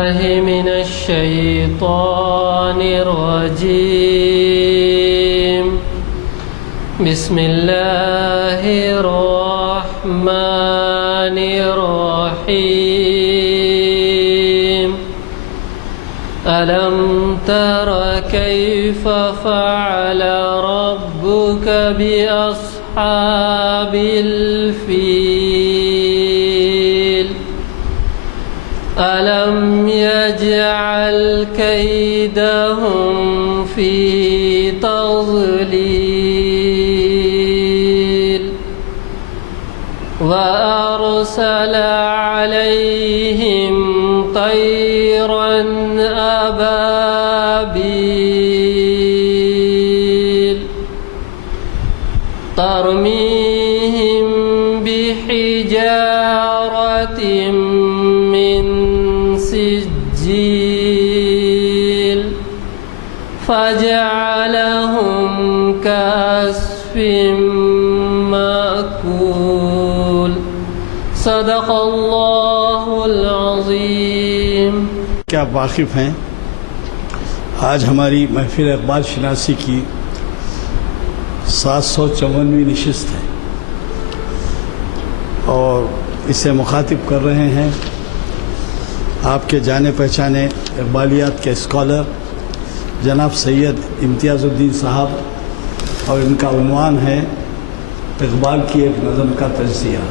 من الشيطان الرجيم. بسم الله الرحمن الرحيم. ألم تر كيف فعل ربك بأصحاب الفيل؟ ألم يجعل كيدهم في تضليل وأرسل عليهم طيرا أبابيل ترميهم بحجارة من سجيل فجعلهم كعصف مأكول. صدق اللہ العظیم. کیا آپ واقف ہیں آج ہماری محفل اقبال شناسی کی 754ویں نشست ہے اور اسے مخاطب کر رہے ہیں آپ کے جانے پہچانے اقبالیات کے اسکالر جناب سید امتیاز الدین صاحب، اور ان کا عنوان ہے اقبال کی ایک نظم کا تجزیہ.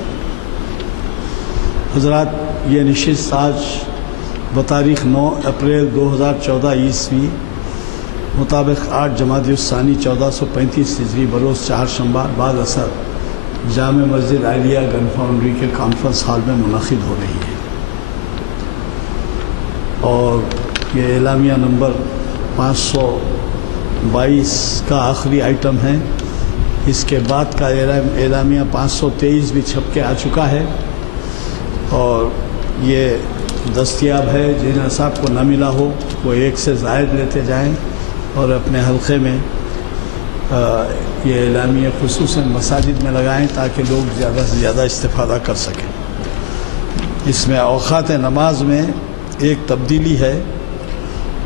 حضرات، یہ نشست آج بتاریخ 9 اپریل 2014 عیسوی مطابق 8 جمادی الثانی 1435 ہجری بروز چہارشنبہ بعد اثر جامع مسجد عالیہ گن فاؤنڈری کے کانفرنس ہال میں منعقد ہو رہی ہے. اور یہ اعلامیہ نمبر 522 کا آخری آئٹم ہے. اس کے بعد کا اعلامیہ 523 بھی چھپ کے آ چکا ہے اور یہ دستیاب ہے. جن اصحاب کو نہ ملا ہو وہ ایک سے زائد لیتے جائیں اور اپنے حلقے میں یہ اعلامیہ خصوصاً مساجد میں لگائیں تاکہ لوگ زیادہ سے زیادہ استفادہ کر سکیں. اس میں اوقات نماز میں ایک تبدیلی ہے،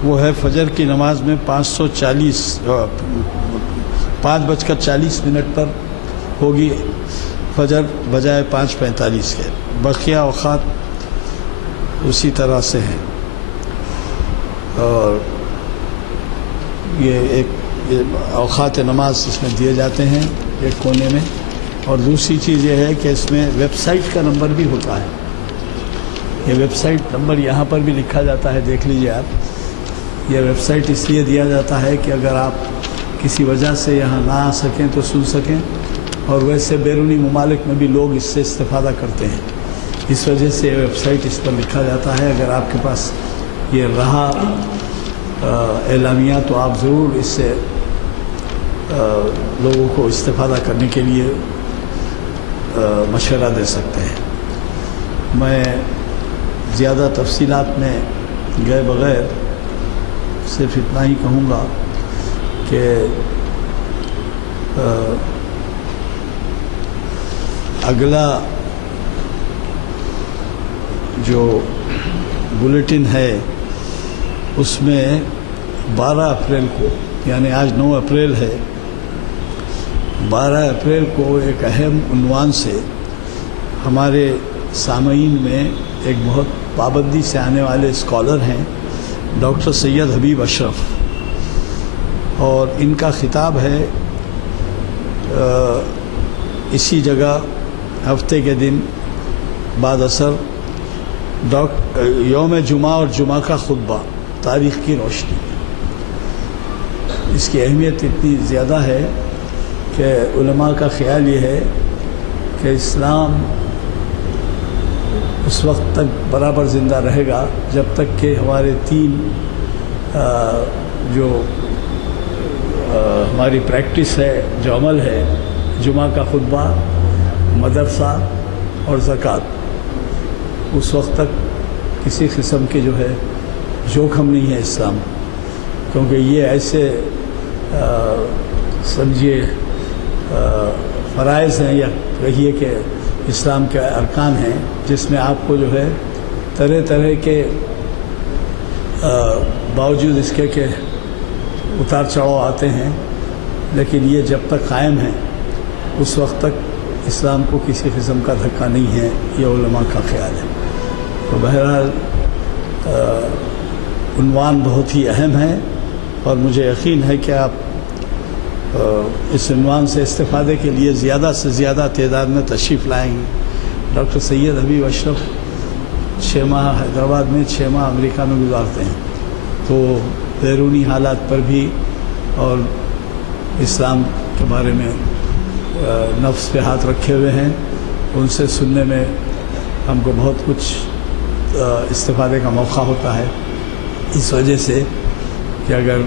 وہ ہے فجر کی نماز میں 5:40 پر ہوگی فجر بجائے 5:45 کے. بقیہ اوقات اسی طرح سے ہیں. اور یہ ایک اوقات نماز اس میں دیے جاتے ہیں ایک کونے میں. اور دوسری چیز یہ ہے کہ اس میں ویب سائٹ کا نمبر بھی ہوتا ہے. یہ ویب سائٹ نمبر یہاں پر بھی لکھا جاتا ہے، دیکھ لیجئے آپ. یہ ویب سائٹ اس لیے دیا جاتا ہے کہ اگر آپ کسی وجہ سے یہاں نہ آ سکیں تو سن سکیں، اور ویسے بیرونی ممالک میں بھی لوگ اس سے استفادہ کرتے ہیں. اس وجہ سے یہ ویب سائٹ اس پر لکھا جاتا ہے. اگر آپ کے پاس یہ رہا اعلامیہ تو آپ ضرور اس سے لوگوں کو استفادہ کرنے کے لیے مشورہ دے سکتے ہیں. میں زیادہ تفصیلات میں گئے بغیر صرف اتنا ہی کہوں گا کہ اگلا جو بلیٹن ہے اس میں 12 اپریل کو، یعنی آج 9 اپریل ہے، 12 اپریل کو ایک اہم عنوان سے ہمارے سامعین میں ایک بہت پابندی سے آنے والے اسکالر ہیں ڈاکٹر سید حبیب اشرف، اور ان کا خطاب ہے اسی جگہ ہفتے کے دن بعد اثر یوم جمعہ اور جمعہ کا خطبہ تاریخ کی روشنی. اس کی اہمیت اتنی زیادہ ہے کہ علماء کا خیال یہ ہے کہ اسلام اس وقت تک برابر زندہ رہے گا جب تک کہ ہمارے 3 جو ہماری پریکٹس ہے، جو عمل ہے، جمعہ کا خطبہ، مدرسہ اور زکوٰۃ، اس وقت تک کسی قسم کی جو ہے جوخم نہیں ہے اسلام. کیونکہ یہ ایسے سمجھیے فرائض ہیں یا کہیے کہ اسلام کے ارکان ہیں جس میں آپ کو جو ہے طرح طرح کے باوجود اس کے کہ اتار چڑھاؤ آتے ہیں، لیکن یہ جب تک قائم ہے اس وقت تک اسلام کو کسی قسم کا دھکا نہیں ہے، یہ علماء کا خیال ہے۔ تو بہرحال عنوان بہت ہی اہم ہے، اور مجھے یقین ہے کہ آپ اس عنوان سے استفادے کے لیے زیادہ سے زیادہ تعداد میں تشریف لائیں گے۔ ڈاکٹر سید حبیب اشرف 6 ماہ حیدرآباد میں، 6 ماہ امریکہ میں گزارتے ہیں، تو بیرونی حالات پر بھی اور اسلام کے بارے میں نفس پہ ہاتھ رکھے ہوئے ہیں۔ ان سے سننے میں ہم کو بہت کچھ استفادے کا موقع ہوتا ہے، اس وجہ سے کہ اگر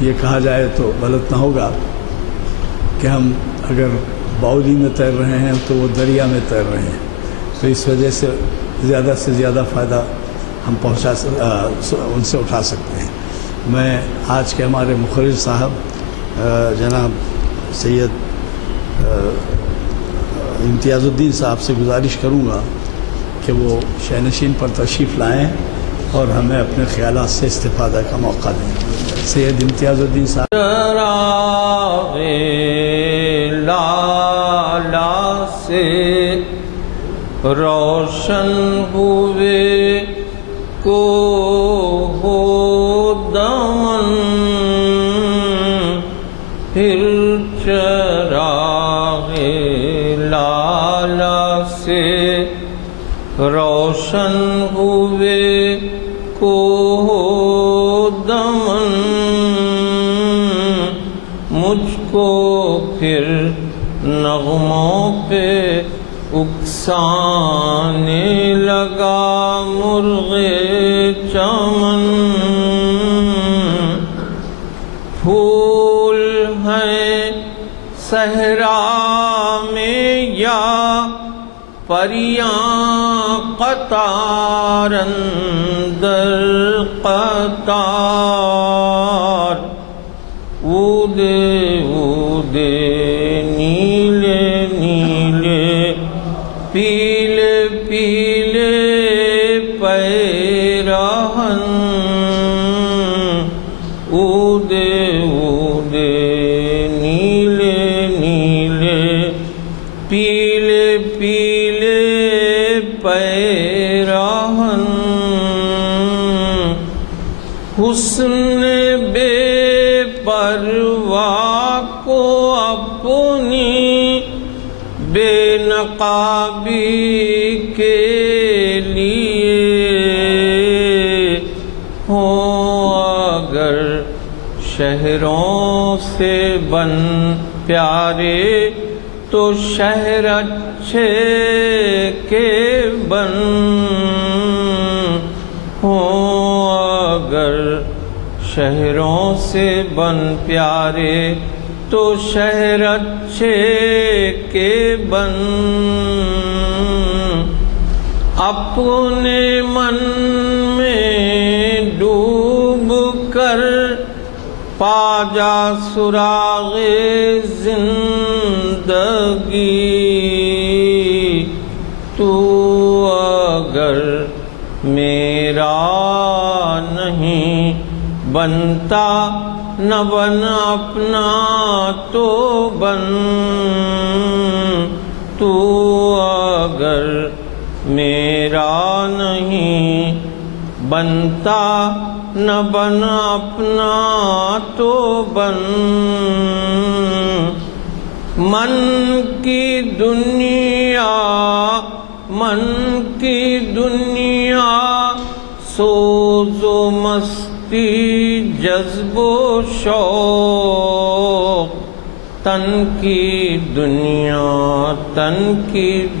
یہ کہا جائے تو غلط نہ ہوگا کہ ہم اگر باولی میں تیر رہے ہیں تو وہ دریا میں تیر رہے ہیں، تو اس وجہ سے زیادہ فائدہ ہم ان سے اٹھا سکتے ہیں۔ میں آج کے ہمارے مخرج صاحب جناب سید امتیاز الدین صاحب سے گزارش کروں گا کہ وہ شینشین پر تشریف لائیں اور ہمیں اپنے خیالات سے استفادہ کا موقع دیں۔ سید امتیاز الدین صاحب۔ لالا سے روشن ہوئے کو ہو دمن، پھر چراغ لالا سے روشن ہوئے کو ہو دمن، مجھ کو پھر نغموں پہ اکسانے لگا مرغ چمن، پھول ہیں صحرا میں یا پریاں قطار اندر قطار، اودے اودے نیلے نیلے پیلے پیلے پیرہن، اودے اودے نیلے نیلے پیلے پیلے پیرہن، حسن بے پرواہ کو اپنی بے نقابی کے لیے ہوں اگر شہروں سے بن پیارے، تو شہر اچھے کے بن ہوں اگر شہروں سے بن پیارے، تو شہر اچھے کے بن، اپنے من میں ڈوب کر پا جا سراغ زندگی، تو اگر میرا نہیں بنتا نہ بن اپنا تو بن، تو اگر میرا نہیں بنتا نہ بن اپنا تو بن، من کی دنیا من کی دنیا سوز و مستی جذب و شوق، تن کی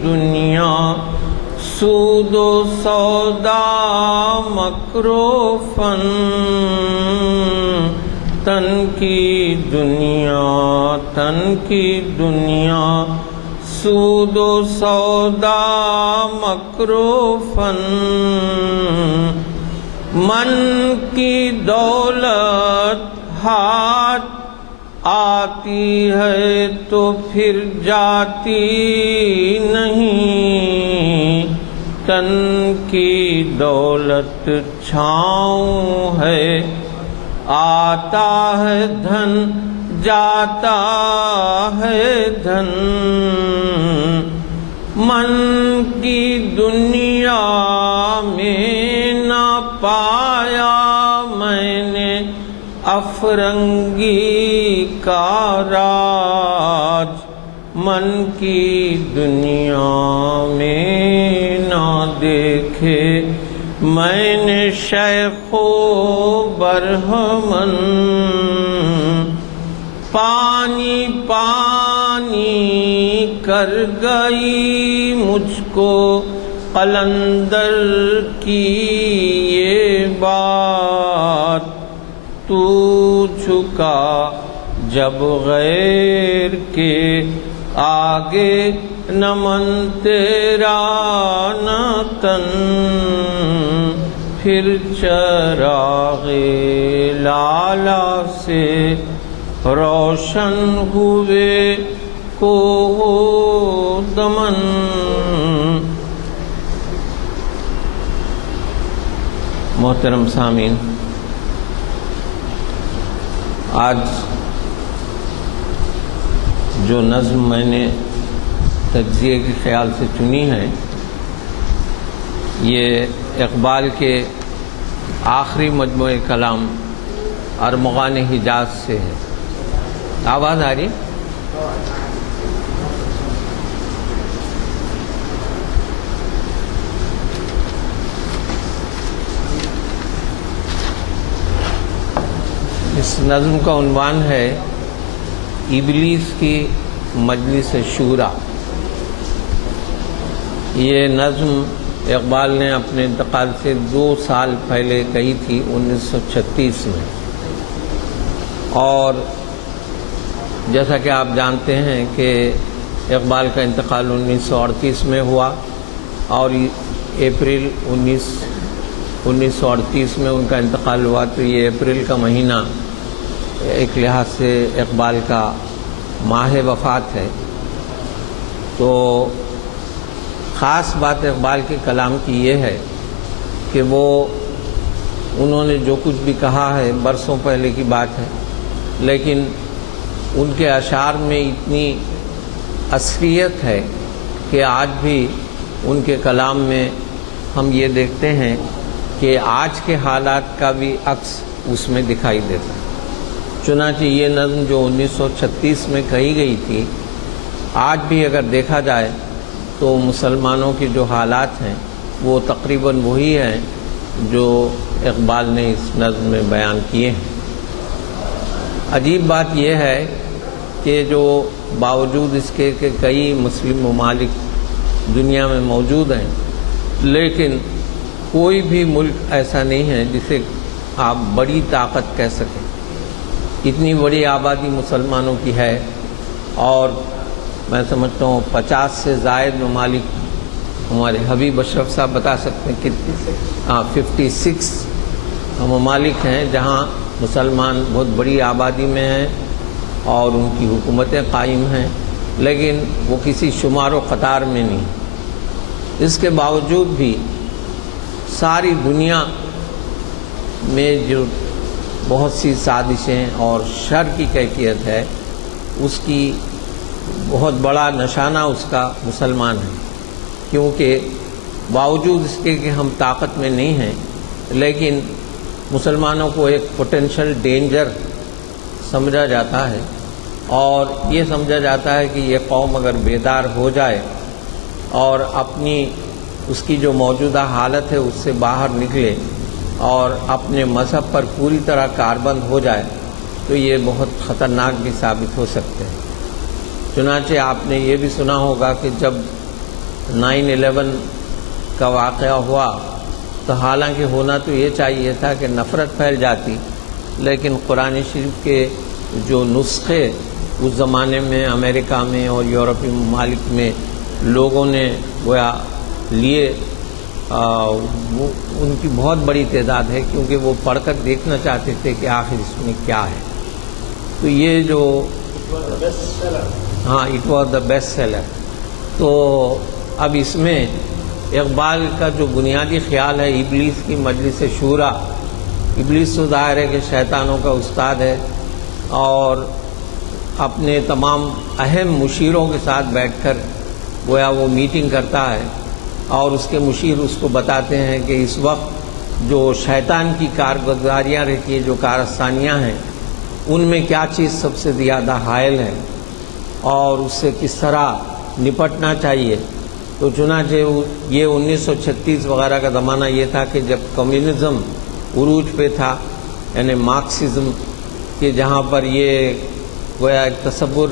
دنیا سود و سودا مکر و فن، تن کی دنیا سود و سودا مکر و فن، من کی دولت ہاتھ آتی ہے تو پھر جاتی نہیں، تن کی دولت چھاؤں ہے، آتا ہے دھن جاتا ہے دھن، من کی دنیا میں نہ پایا میں نے افرنگی کا راج، من کی دنیا میں نہ دیکھے میں نے شیخ و برہمن، پانی پانی کر گئی مجھ کو قلندر کی یہ بات، تو جھکا جب غیر کے آگے نہ من تیرا نہ تن، پھر چراغ لالا سے روشن ہوئے کو دمن۔ محترم سامعین، آج جو نظم میں نے تجزیے کے خیال سے چنی ہے، یہ اقبال کے آخری مجموعہ کلام ارمغان حجاز سے ہے۔ آواز آ رہی؟ اس نظم کا عنوان ہے ابلیس کی مجلس شورا۔ یہ نظم اقبال نے اپنے انتقال سے 2 سال پہلے کہی تھی، 1936 میں، اور جیسا کہ آپ جانتے ہیں کہ اقبال کا انتقال 1938 میں ہوا، اور اپریل 1938 میں ان کا انتقال ہوا، تو یہ اپریل کا مہینہ ایک لحاظ سے اقبال کا ماہ وفات ہے۔ تو خاص بات اقبال کے کلام کی یہ ہے کہ وہ انہوں نے جو کچھ بھی کہا ہے برسوں پہلے کی بات ہے، لیکن ان کے اشعار میں اتنی اثریت ہے کہ آج بھی ان کے کلام میں ہم یہ دیکھتے ہیں کہ آج کے حالات کا بھی عکس اس میں دکھائی دیتا ہے۔ چنانچہ یہ نظم جو 1936 میں کہی گئی تھی، آج بھی اگر دیکھا جائے تو مسلمانوں کے جو حالات ہیں وہ تقریباً وہی ہیں جو اقبال نے اس نظم میں بیان کیے ہیں۔ عجیب بات یہ ہے کہ جو باوجود اس کے کہ کئی مسلم ممالک دنیا میں موجود ہیں، لیکن کوئی بھی ملک ایسا نہیں ہے جسے آپ بڑی طاقت کہہ سکیں۔ اتنی بڑی آبادی مسلمانوں کی ہے، اور میں سمجھتا ہوں 50 سے زائد ممالک، ہمارے حبیب اشرف صاحب بتا سکتے ہیں کتنے، 56 ممالک ہیں جہاں مسلمان بہت بڑی آبادی میں ہیں اور ان کی حکومتیں قائم ہیں، لیکن وہ کسی شمار و قطار میں نہیں۔ اس کے باوجود بھی ساری دنیا میں جو بہت سی سازشیں اور شر کی کیفیت ہے، اس کی بہت بڑا نشانہ اس کا مسلمان ہے، کیونکہ باوجود اس کے کہ ہم طاقت میں نہیں ہیں، لیکن مسلمانوں کو ایک پوٹینشل ڈینجر سمجھا جاتا ہے، اور یہ سمجھا جاتا ہے کہ یہ قوم اگر بیدار ہو جائے اور اپنی اس کی جو موجودہ حالت ہے اس سے باہر نکلے اور اپنے مذہب پر پوری طرح کاربند ہو جائے تو یہ بہت خطرناک بھی ثابت ہو سکتے ہیں۔ چنانچہ آپ نے یہ بھی سنا ہوگا کہ جب 9/11 کا واقعہ ہوا تو حالانکہ ہونا تو یہ چاہیے تھا کہ نفرت پھیل جاتی، لیکن قرآن شریف کے جو نسخے اس زمانے میں امریکہ میں اور یورپی ممالک میں لوگوں نے گویا لیے، ان کی بہت بڑی تعداد ہے، کیونکہ وہ پڑھ کر دیکھنا چاہتے تھے کہ آخر اس میں کیا ہے۔ تو یہ جو it was the best seller. تو اب اس میں اقبال کا جو بنیادی خیال ہے ابلیس کی مجلس شورا، ابلیس تو ظاہر ہے کہ شیطانوں کا استاد ہے اور اپنے تمام اہم مشیروں کے ساتھ بیٹھ کر گویا وہ میٹنگ کرتا ہے اور اس کے مشیر اس کو بتاتے ہیں کہ اس وقت جو شیطان کی کارگزاریاں رہتی ہیں، جو کارستانیاں ہیں، ان میں کیا چیز سب سے زیادہ حائل ہے اور اس سے کس طرح نپٹنا چاہیے۔ تو چنانچہ یہ 1936 وغیرہ کا زمانہ یہ تھا کہ جب کمیونزم عروج پہ تھا، یعنی مارکسزم، کہ جہاں پر یہ گویا ایک تصور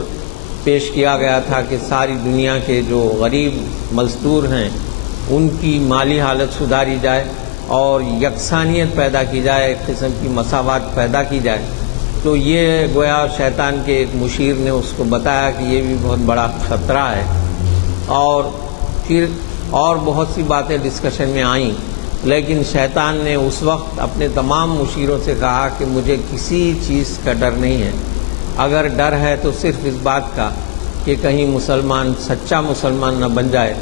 پیش کیا گیا تھا کہ ساری دنیا کے جو غریب مزدور ہیں ان کی مالی حالت سدھاری جائے اور یکسانیت پیدا کی جائے، ایک قسم کی مساوات پیدا کی جائے۔ تو یہ گویا شیطان کے ایک مشیر نے اس کو بتایا کہ یہ بھی بہت بڑا خطرہ ہے، اور پھر اور بہت سی باتیں ڈسکشن میں آئیں، لیکن شیطان نے اس وقت اپنے تمام مشیروں سے کہا کہ مجھے کسی چیز کا ڈر نہیں ہے، اگر ڈر ہے تو صرف اس بات کا کہ کہیں مسلمان سچا مسلمان نہ بن جائے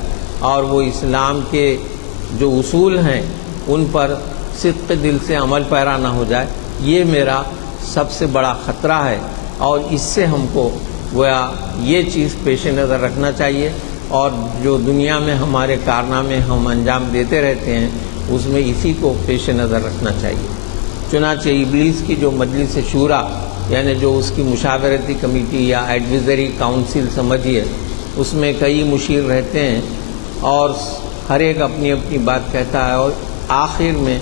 اور وہ اسلام کے جو اصول ہیں ان پر صدق دل سے عمل پیرا نہ ہو جائے۔ یہ میرا سب سے بڑا خطرہ ہے اور اس سے ہم کو گویا یہ چیز پیش نظر رکھنا چاہیے، اور جو دنیا میں ہمارے کارنامے ہم انجام دیتے رہتے ہیں اس میں اسی کو پیش نظر رکھنا چاہیے۔ چنانچہ ابلیس کی جو مجلس شورا، یعنی جو اس کی مشاورتی کمیٹی یا ایڈوائزری کاؤنسل سمجھیے، اس میں کئی مشیر رہتے ہیں اور ہر ایک اپنی اپنی بات کہتا ہے، اور آخر میں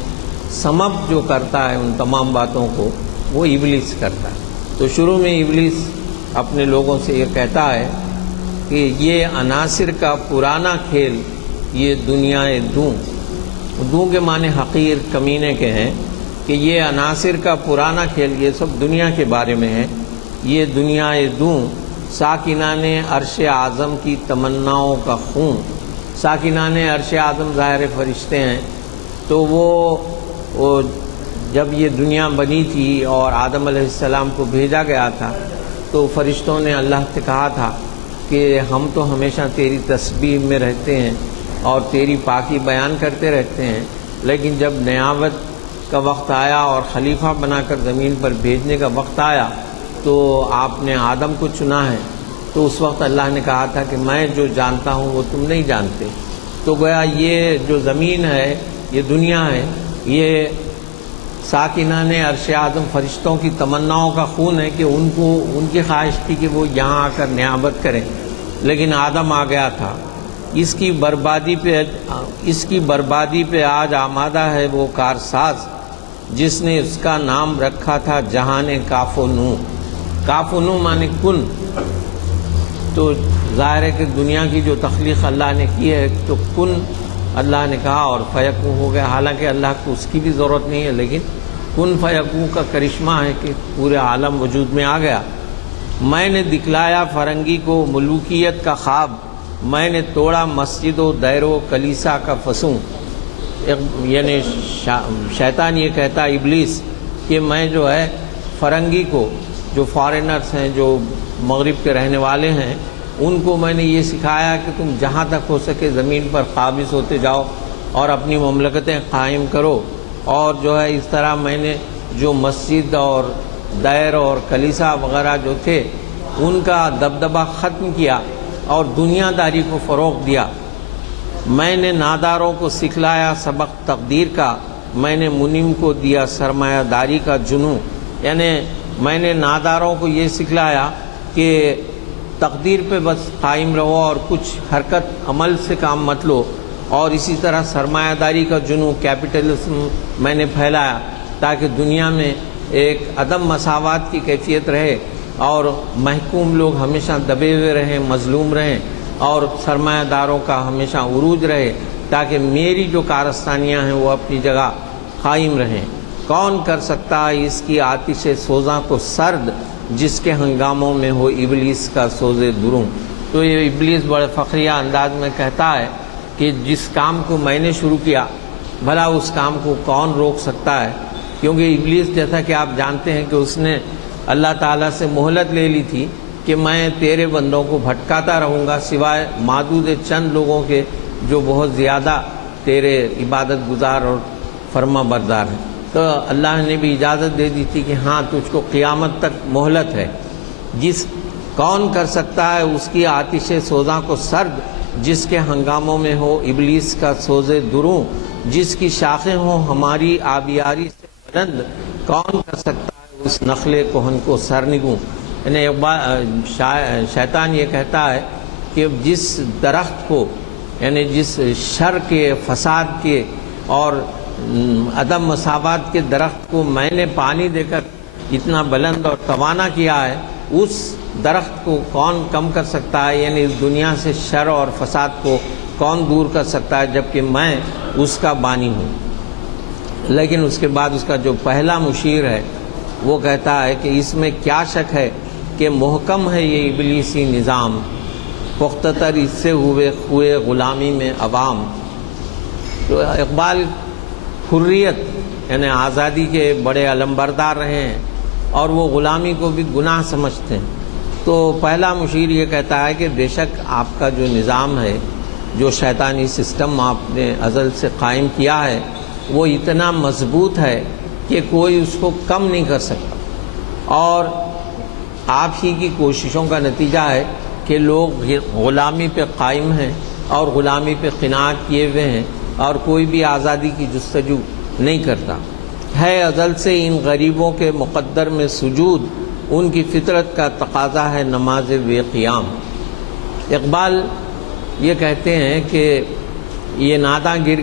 سم اپ جو کرتا ہے ان تمام باتوں کو وہ ابلیس کرتا ہے۔ تو شروع میں ابلیس اپنے لوگوں سے یہ کہتا ہے کہ یہ عناصر کا پرانا کھیل، یہ دنیا دوں کے معنی حقیر کمینے کے ہیں، کہ یہ عناصر کا پرانا کھیل، یہ سب دنیا کے بارے میں ہے، یہ دنیا دوں ساکنان عرش اعظم کی تمناؤں کا خون۔ ساکنان عرش اعظم ظاہر فرشتے ہیں، تو وہ جب یہ دنیا بنی تھی اور آدم علیہ السلام کو بھیجا گیا تھا تو فرشتوں نے اللہ سے کہا تھا کہ ہم تو ہمیشہ تیری تسبیح میں رہتے ہیں اور تیری پاکی بیان کرتے رہتے ہیں، لیکن جب نیابت کا وقت آیا اور خلیفہ بنا کر زمین پر بھیجنے کا وقت آیا تو آپ نے آدم کو چنا ہے۔ تو اس وقت اللہ نے کہا تھا کہ میں جو جانتا ہوں وہ تم نہیں جانتے۔ تو گویا یہ جو زمین ہے، یہ دنیا ہے، یہ ساکنان عرش اعظم فرشتوں کی تمناؤں کا خون ہے کہ ان کی خواہش تھی کہ وہ یہاں آ کر نیابت کریں، لیکن آدم آ گیا تھا۔ اس کی بربادی پہ آج آمادہ ہے وہ کارساز جس نے اس کا نام رکھا تھا جہان کاف و نو۔ کاف و نو مانے کن۔ تو ظاہر ہے کہ دنیا کی جو تخلیق اللہ نے کی ہے تو کن اللہ نے کہا اور فیکون ہو گیا، حالانکہ اللہ کو اس کی بھی ضرورت نہیں ہے، لیکن کن فیکون کا کرشمہ ہے کہ پورے عالم وجود میں آ گیا۔ میں نے دکھلایا فرنگی کو ملوکیت کا خواب، میں نے توڑا مسجد و دیر و کلیسا کا فسوں۔ یعنی شیطان یہ کہتا ہے ابلیس کہ میں جو ہے فرنگی کو، جو فارینرز ہیں، جو مغرب کے رہنے والے ہیں، ان کو میں نے یہ سکھایا کہ تم جہاں تک ہو سکے زمین پر قابض ہوتے جاؤ اور اپنی مملکتیں قائم کرو، اور جو ہے اس طرح میں نے جو مسجد اور دیر اور کلیسا وغیرہ جو تھے ان کا دبدبہ ختم کیا اور دنیا داری کو فروغ دیا۔ میں نے ناداروں کو سکھلایا سبق تقدیر کا، میں نے منیم کو دیا سرمایہ داری کا جنوں۔ یعنی میں نے ناداروں کو یہ سکھلایا کہ تقدیر پہ بس قائم رہو اور کچھ حرکت عمل سے کام مت لو، اور اسی طرح سرمایہ داری کا جنوں، کیپٹلزم میں نے پھیلایا تاکہ دنیا میں ایک عدم مساوات کی کیفیت رہے اور محکوم لوگ ہمیشہ دبے ہوئے رہیں، مظلوم رہیں، اور سرمایہ داروں کا ہمیشہ عروج رہے تاکہ میری جو کارستانیاں ہیں وہ اپنی جگہ قائم رہیں۔ کون کر سکتا ہے اس کی آتش سوزاں کو سرد، جس کے ہنگاموں میں ہو ابلیس کا سوزے دروں۔ تو یہ ابلیس بڑے فخریہ انداز میں کہتا ہے کہ جس کام کو میں نے شروع کیا بھلا اس کام کو کون روک سکتا ہے، کیونکہ ابلیس جیسا کہ آپ جانتے ہیں کہ اس نے اللہ تعالیٰ سے مہلت لے لی تھی کہ میں تیرے بندوں کو بھٹکاتا رہوں گا سوائے معدود چند لوگوں کے جو بہت زیادہ تیرے عبادت گزار اور فرما بردار ہیں۔ تو اللہ نے بھی اجازت دے دی تھی کہ ہاں تجھ کو قیامت تک مہلت ہے۔ کون کر سکتا ہے اس کی آتش سوزاں کو سرد، جس کے ہنگاموں میں ہو ابلیس کا سوز دروں، جس کی شاخیں ہوں ہماری آبیاری سے بلند، کون کر سکتا ہے اس نخل کہن کو سرنگوں۔ یعنی شیطان یہ کہتا ہے کہ جس درخت کو، یعنی جس شر کے، فساد کے اور عدم مساوات کے درخت کو میں نے پانی دے کر اتنا بلند اور توانا کیا ہے، اس درخت کو کون کم کر سکتا ہے؟ یعنی اس دنیا سے شر اور فساد کو کون دور کر سکتا ہے جبکہ میں اس کا بانی ہوں۔ لیکن اس کے بعد اس کا جو پہلا مشیر ہے وہ کہتا ہے کہ اس میں کیا شک ہے کہ محکم ہے یہ ابلیسی نظام، پختہ تر اس سے ہوئے خوئے غلامی میں عوام۔ تو اقبال حریت یعنی آزادی کے بڑے علمبردار رہے ہیں اور وہ غلامی کو بھی گناہ سمجھتے ہیں۔ تو پہلا مشیر یہ کہتا ہے کہ بے شک آپ کا جو نظام ہے، جو شیطانی سسٹم آپ نے ازل سے قائم کیا ہے، وہ اتنا مضبوط ہے کہ کوئی اس کو کم نہیں کر سکتا، اور آپ ہی کی کوششوں کا نتیجہ ہے کہ لوگ غلامی پہ قائم ہیں اور غلامی پہ قناعت کیے ہوئے ہیں اور کوئی بھی آزادی کی جستجو نہیں کرتا ہے۔ ازل سے ان غریبوں کے مقدر میں سجود، ان کی فطرت کا تقاضا ہے نماز بے قیام۔ اقبال یہ کہتے ہیں کہ یہ ناداں گر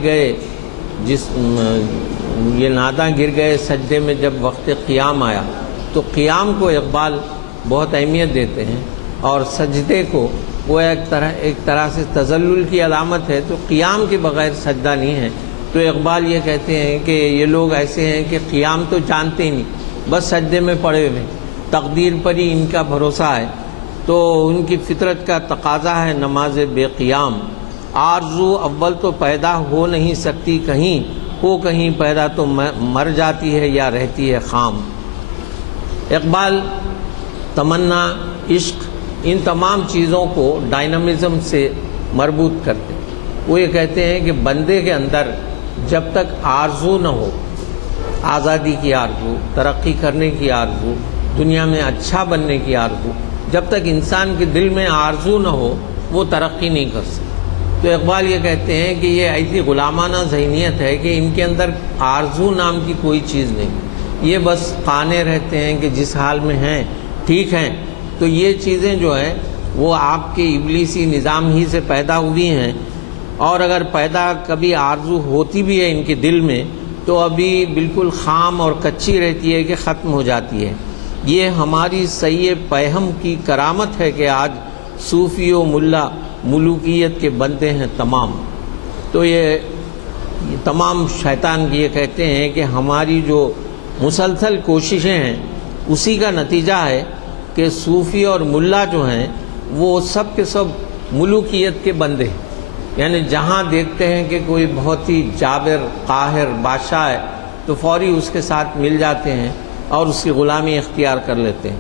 گئے سجدے میں جب وقت قیام آیا۔ تو قیام کو اقبال بہت اہمیت دیتے ہیں، اور سجدے کو وہ ایک طرح سے تذلل کی علامت ہے، تو قیام کے بغیر سجدہ نہیں ہے۔ تو اقبال یہ کہتے ہیں کہ یہ لوگ ایسے ہیں کہ قیام تو جانتے ہی نہیں، بس سجدے میں پڑے ہوئے، تقدیر پر ہی ان کا بھروسہ ہے۔ تو ان کی فطرت کا تقاضا ہے نماز بے قیام۔ آرزو اول تو پیدا ہو نہیں سکتی کہیں، ہو کہیں پیدا تو مر جاتی ہے یا رہتی ہے خام۔ اقبال تمنا، عشق، ان تمام چیزوں کو ڈائنامزم سے مربوط کرتے ہیں۔ وہ یہ کہتے ہیں کہ بندے کے اندر جب تک آرزو نہ ہو، آزادی کی آرزو، ترقی کرنے کی آرزو، دنیا میں اچھا بننے کی آرزو، جب تک انسان کے دل میں آرزو نہ ہو وہ ترقی نہیں کر سکتا۔ تو اقبال یہ کہتے ہیں کہ یہ ایسی غلامانہ ذہنیت ہے کہ ان کے اندر آرزو نام کی کوئی چیز نہیں، یہ بس قانے رہتے ہیں کہ جس حال میں ہیں ٹھیک ہیں۔ تو یہ چیزیں جو ہیں وہ آپ کے ابلیسی نظام ہی سے پیدا ہوئی ہیں، اور اگر پیدا کبھی آرزو ہوتی بھی ہے ان کے دل میں تو ابھی بالکل خام اور کچی رہتی ہے کہ ختم ہو جاتی ہے۔ یہ ہماری سید پیہم کی کرامت ہے کہ آج صوفی و ملا ملوکیت کے بندے ہیں تمام۔ تو یہ تمام شیطان یہ کہتے ہیں کہ ہماری جو مسلسل کوششیں ہیں اسی کا نتیجہ ہے کہ صوفی اور ملا جو ہیں وہ سب کے سب ملوکیت کے بندے ہیں، یعنی جہاں دیکھتے ہیں کہ کوئی بہت ہی جابر قاہر بادشاہ ہے تو فوری اس کے ساتھ مل جاتے ہیں اور اس کی غلامی اختیار کر لیتے ہیں۔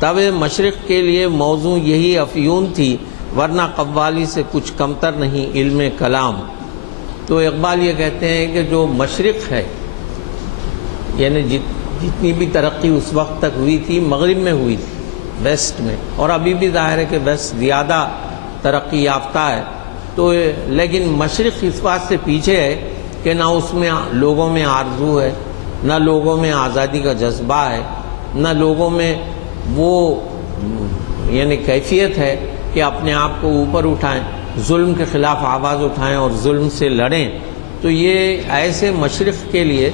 تب مشرق کے لیے موضوع یہی افیون تھی، ورنہ قوالی سے کچھ کمتر نہیں علم کلام۔ تو اقبال یہ کہتے ہیں کہ جو مشرق ہے، یعنی جتنی بھی ترقی اس وقت تک ہوئی تھی مغرب میں ہوئی تھی، ویسٹ میں، اور ابھی بھی ظاہر ہے کہ ویسٹ زیادہ ترقی یافتہ ہے، تو لیکن مشرق اس بات سے پیچھے ہے کہ نہ اس میں لوگوں میں آرزو ہے، نہ لوگوں میں آزادی کا جذبہ ہے، نہ لوگوں میں وہ یعنی کیفیت ہے کہ اپنے آپ کو اوپر اٹھائیں، ظلم کے خلاف آواز اٹھائیں اور ظلم سے لڑیں۔ تو یہ ایسے مشرق کے لیے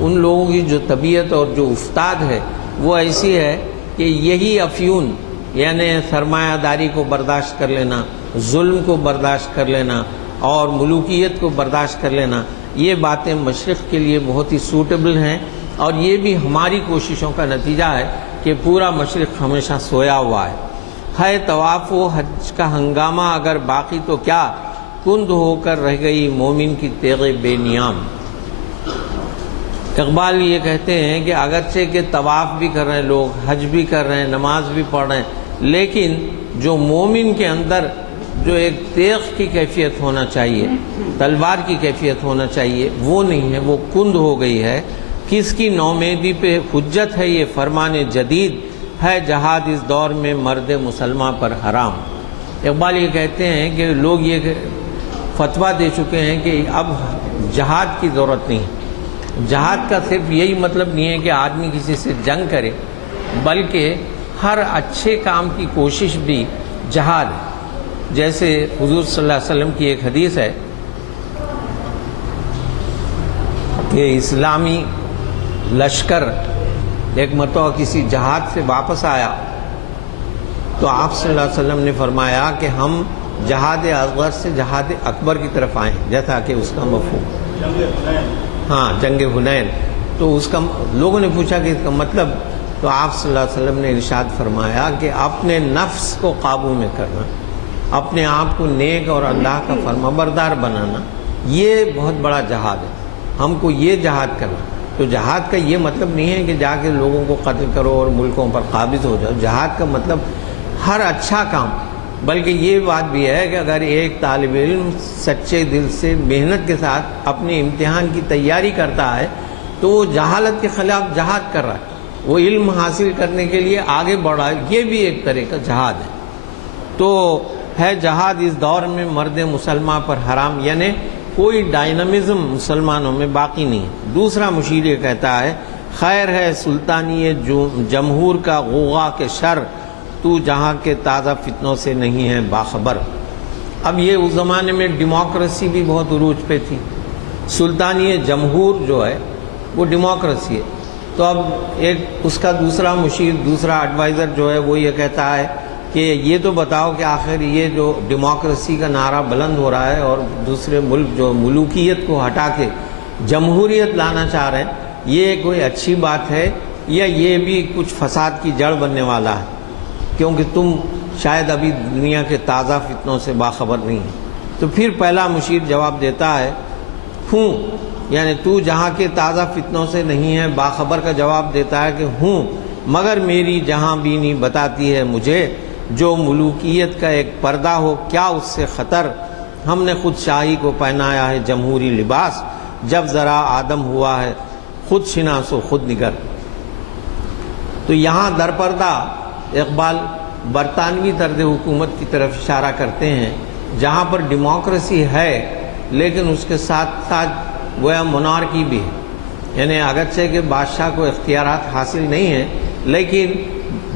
ان لوگوں کی جو طبیعت اور جو افتاد ہے وہ ایسی ہے کہ یہی افیون، یعنی سرمایہ داری کو برداشت کر لینا، ظلم کو برداشت کر لینا اور ملوکیت کو برداشت کر لینا، یہ باتیں مشرق کے لیے بہت ہی سوٹیبل ہیں، اور یہ بھی ہماری کوششوں کا نتیجہ ہے کہ پورا مشرق ہمیشہ سویا ہوا ہے طواف و حج کا ہنگامہ اگر باقی تو کیا، کند ہو کر رہ گئی مومن کی تیغ بے نیام۔ اقبال یہ کہتے ہیں کہ اگرچہ کہ طواف بھی کر رہے ہیں لوگ، حج بھی کر رہے ہیں، نماز بھی پڑھ رہے ہیں، لیکن جو مومن کے اندر جو ایک تیغ کی کیفیت ہونا چاہیے، تلوار کی کیفیت ہونا چاہیے، وہ نہیں ہے، وہ کند ہو گئی ہے۔ کس کی نومیدی پہ حجت ہے یہ فرمان جدید، ہے جہاد اس دور میں مرد مسلمان پر حرام۔ اقبال یہ کہتے ہیں کہ لوگ یہ فتویٰ دے چکے ہیں کہ اب جہاد کی ضرورت نہیں۔ جہاد کا صرف یہی مطلب نہیں ہے کہ آدمی کسی سے جنگ کرے، بلکہ ہر اچھے کام کی کوشش بھی جہاد ہے۔ جیسے حضور صلی اللہ علیہ وسلم کی ایک حدیث ہے کہ اسلامی لشکر ایک مرتبہ کسی جہاد سے واپس آیا تو آپ صلی اللہ علیہ وسلم نے فرمایا کہ ہم جہاد اصغر سے جہاد اکبر کی طرف آئیں، جیسا کہ اس کا مفہوم، ہاں جنگ حنین۔ تو اس کا لوگوں نے پوچھا کہ اس کا مطلب، تو آپ صلی اللہ علیہ وسلم نے ارشاد فرمایا کہ اپنے نفس کو قابو میں کرنا، اپنے آپ کو نیک اور اللہ کا فرمانبردار بنانا، یہ بہت بڑا جہاد ہے۔ ہم کو یہ جہاد کرنا، تو جہاد کا یہ مطلب نہیں ہے کہ جا کے لوگوں کو قتل کرو اور ملکوں پر قابض ہو جاؤ۔ جہاد کا مطلب ہر اچھا کام، بلکہ یہ بات بھی ہے کہ اگر ایک طالب علم سچے دل سے محنت کے ساتھ اپنے امتحان کی تیاری کرتا ہے تو وہ جہالت کے خلاف جہاد کر رہا ہے، وہ علم حاصل کرنے کے لیے آگے بڑھا ہے، یہ بھی ایک طرح کا جہاد ہے۔ تو ہے جہاد اس دور میں مرد مسلمان پر حرام، یعنی کوئی ڈائنامزم مسلمانوں میں باقی نہیں ہے۔ دوسرا مشیر یہ کہتا ہے خیر ہے سلطانی جمہور کا غوغا کے شر، تو جہاں کے تازہ فتنوں سے نہیں ہے باخبر۔ اب یہ اس زمانے میں ڈیموکریسی بھی بہت عروج پہ تھی، سلطانی جمہور جو ہے وہ ڈیموکریسی ہے۔ تو اب ایک اس کا دوسرا مشیر، دوسرا ایڈوائزر جو ہے وہ یہ کہتا ہے کہ یہ تو بتاؤ کہ آخر یہ جو ڈیموکریسی کا نعرہ بلند ہو رہا ہے اور دوسرے ملک جو ملوکیت کو ہٹا کے جمہوریت لانا چاہ رہے ہیں، یہ کوئی اچھی بات ہے یا یہ بھی کچھ فساد کی جڑ بننے والا ہے، کیونکہ تم شاید ابھی دنیا کے تازہ فتنوں سے باخبر نہیں ہے۔ تو پھر پہلا مشیر جواب دیتا ہے ہوں، یعنی تو جہاں کے تازہ فتنوں سے نہیں ہے باخبر کا جواب دیتا ہے کہ ہوں، مگر میری جہاں بینی بتاتی ہے مجھے، جو ملوکیت کا ایک پردہ ہو کیا اس سے خطر، ہم نے خود شاہی کو پہنایا ہے جمہوری لباس، جب ذرا آدم ہوا ہے خود شناس و خود نگر۔ تو یہاں درپردہ اقبال برطانوی طرز حکومت کی طرف اشارہ کرتے ہیں، جہاں پر ڈیموکریسی ہے لیکن اس کے ساتھ ساتھ گویا monarchy بھی ہے، یعنی اگرچہ کہ بادشاہ کو اختیارات حاصل نہیں ہیں لیکن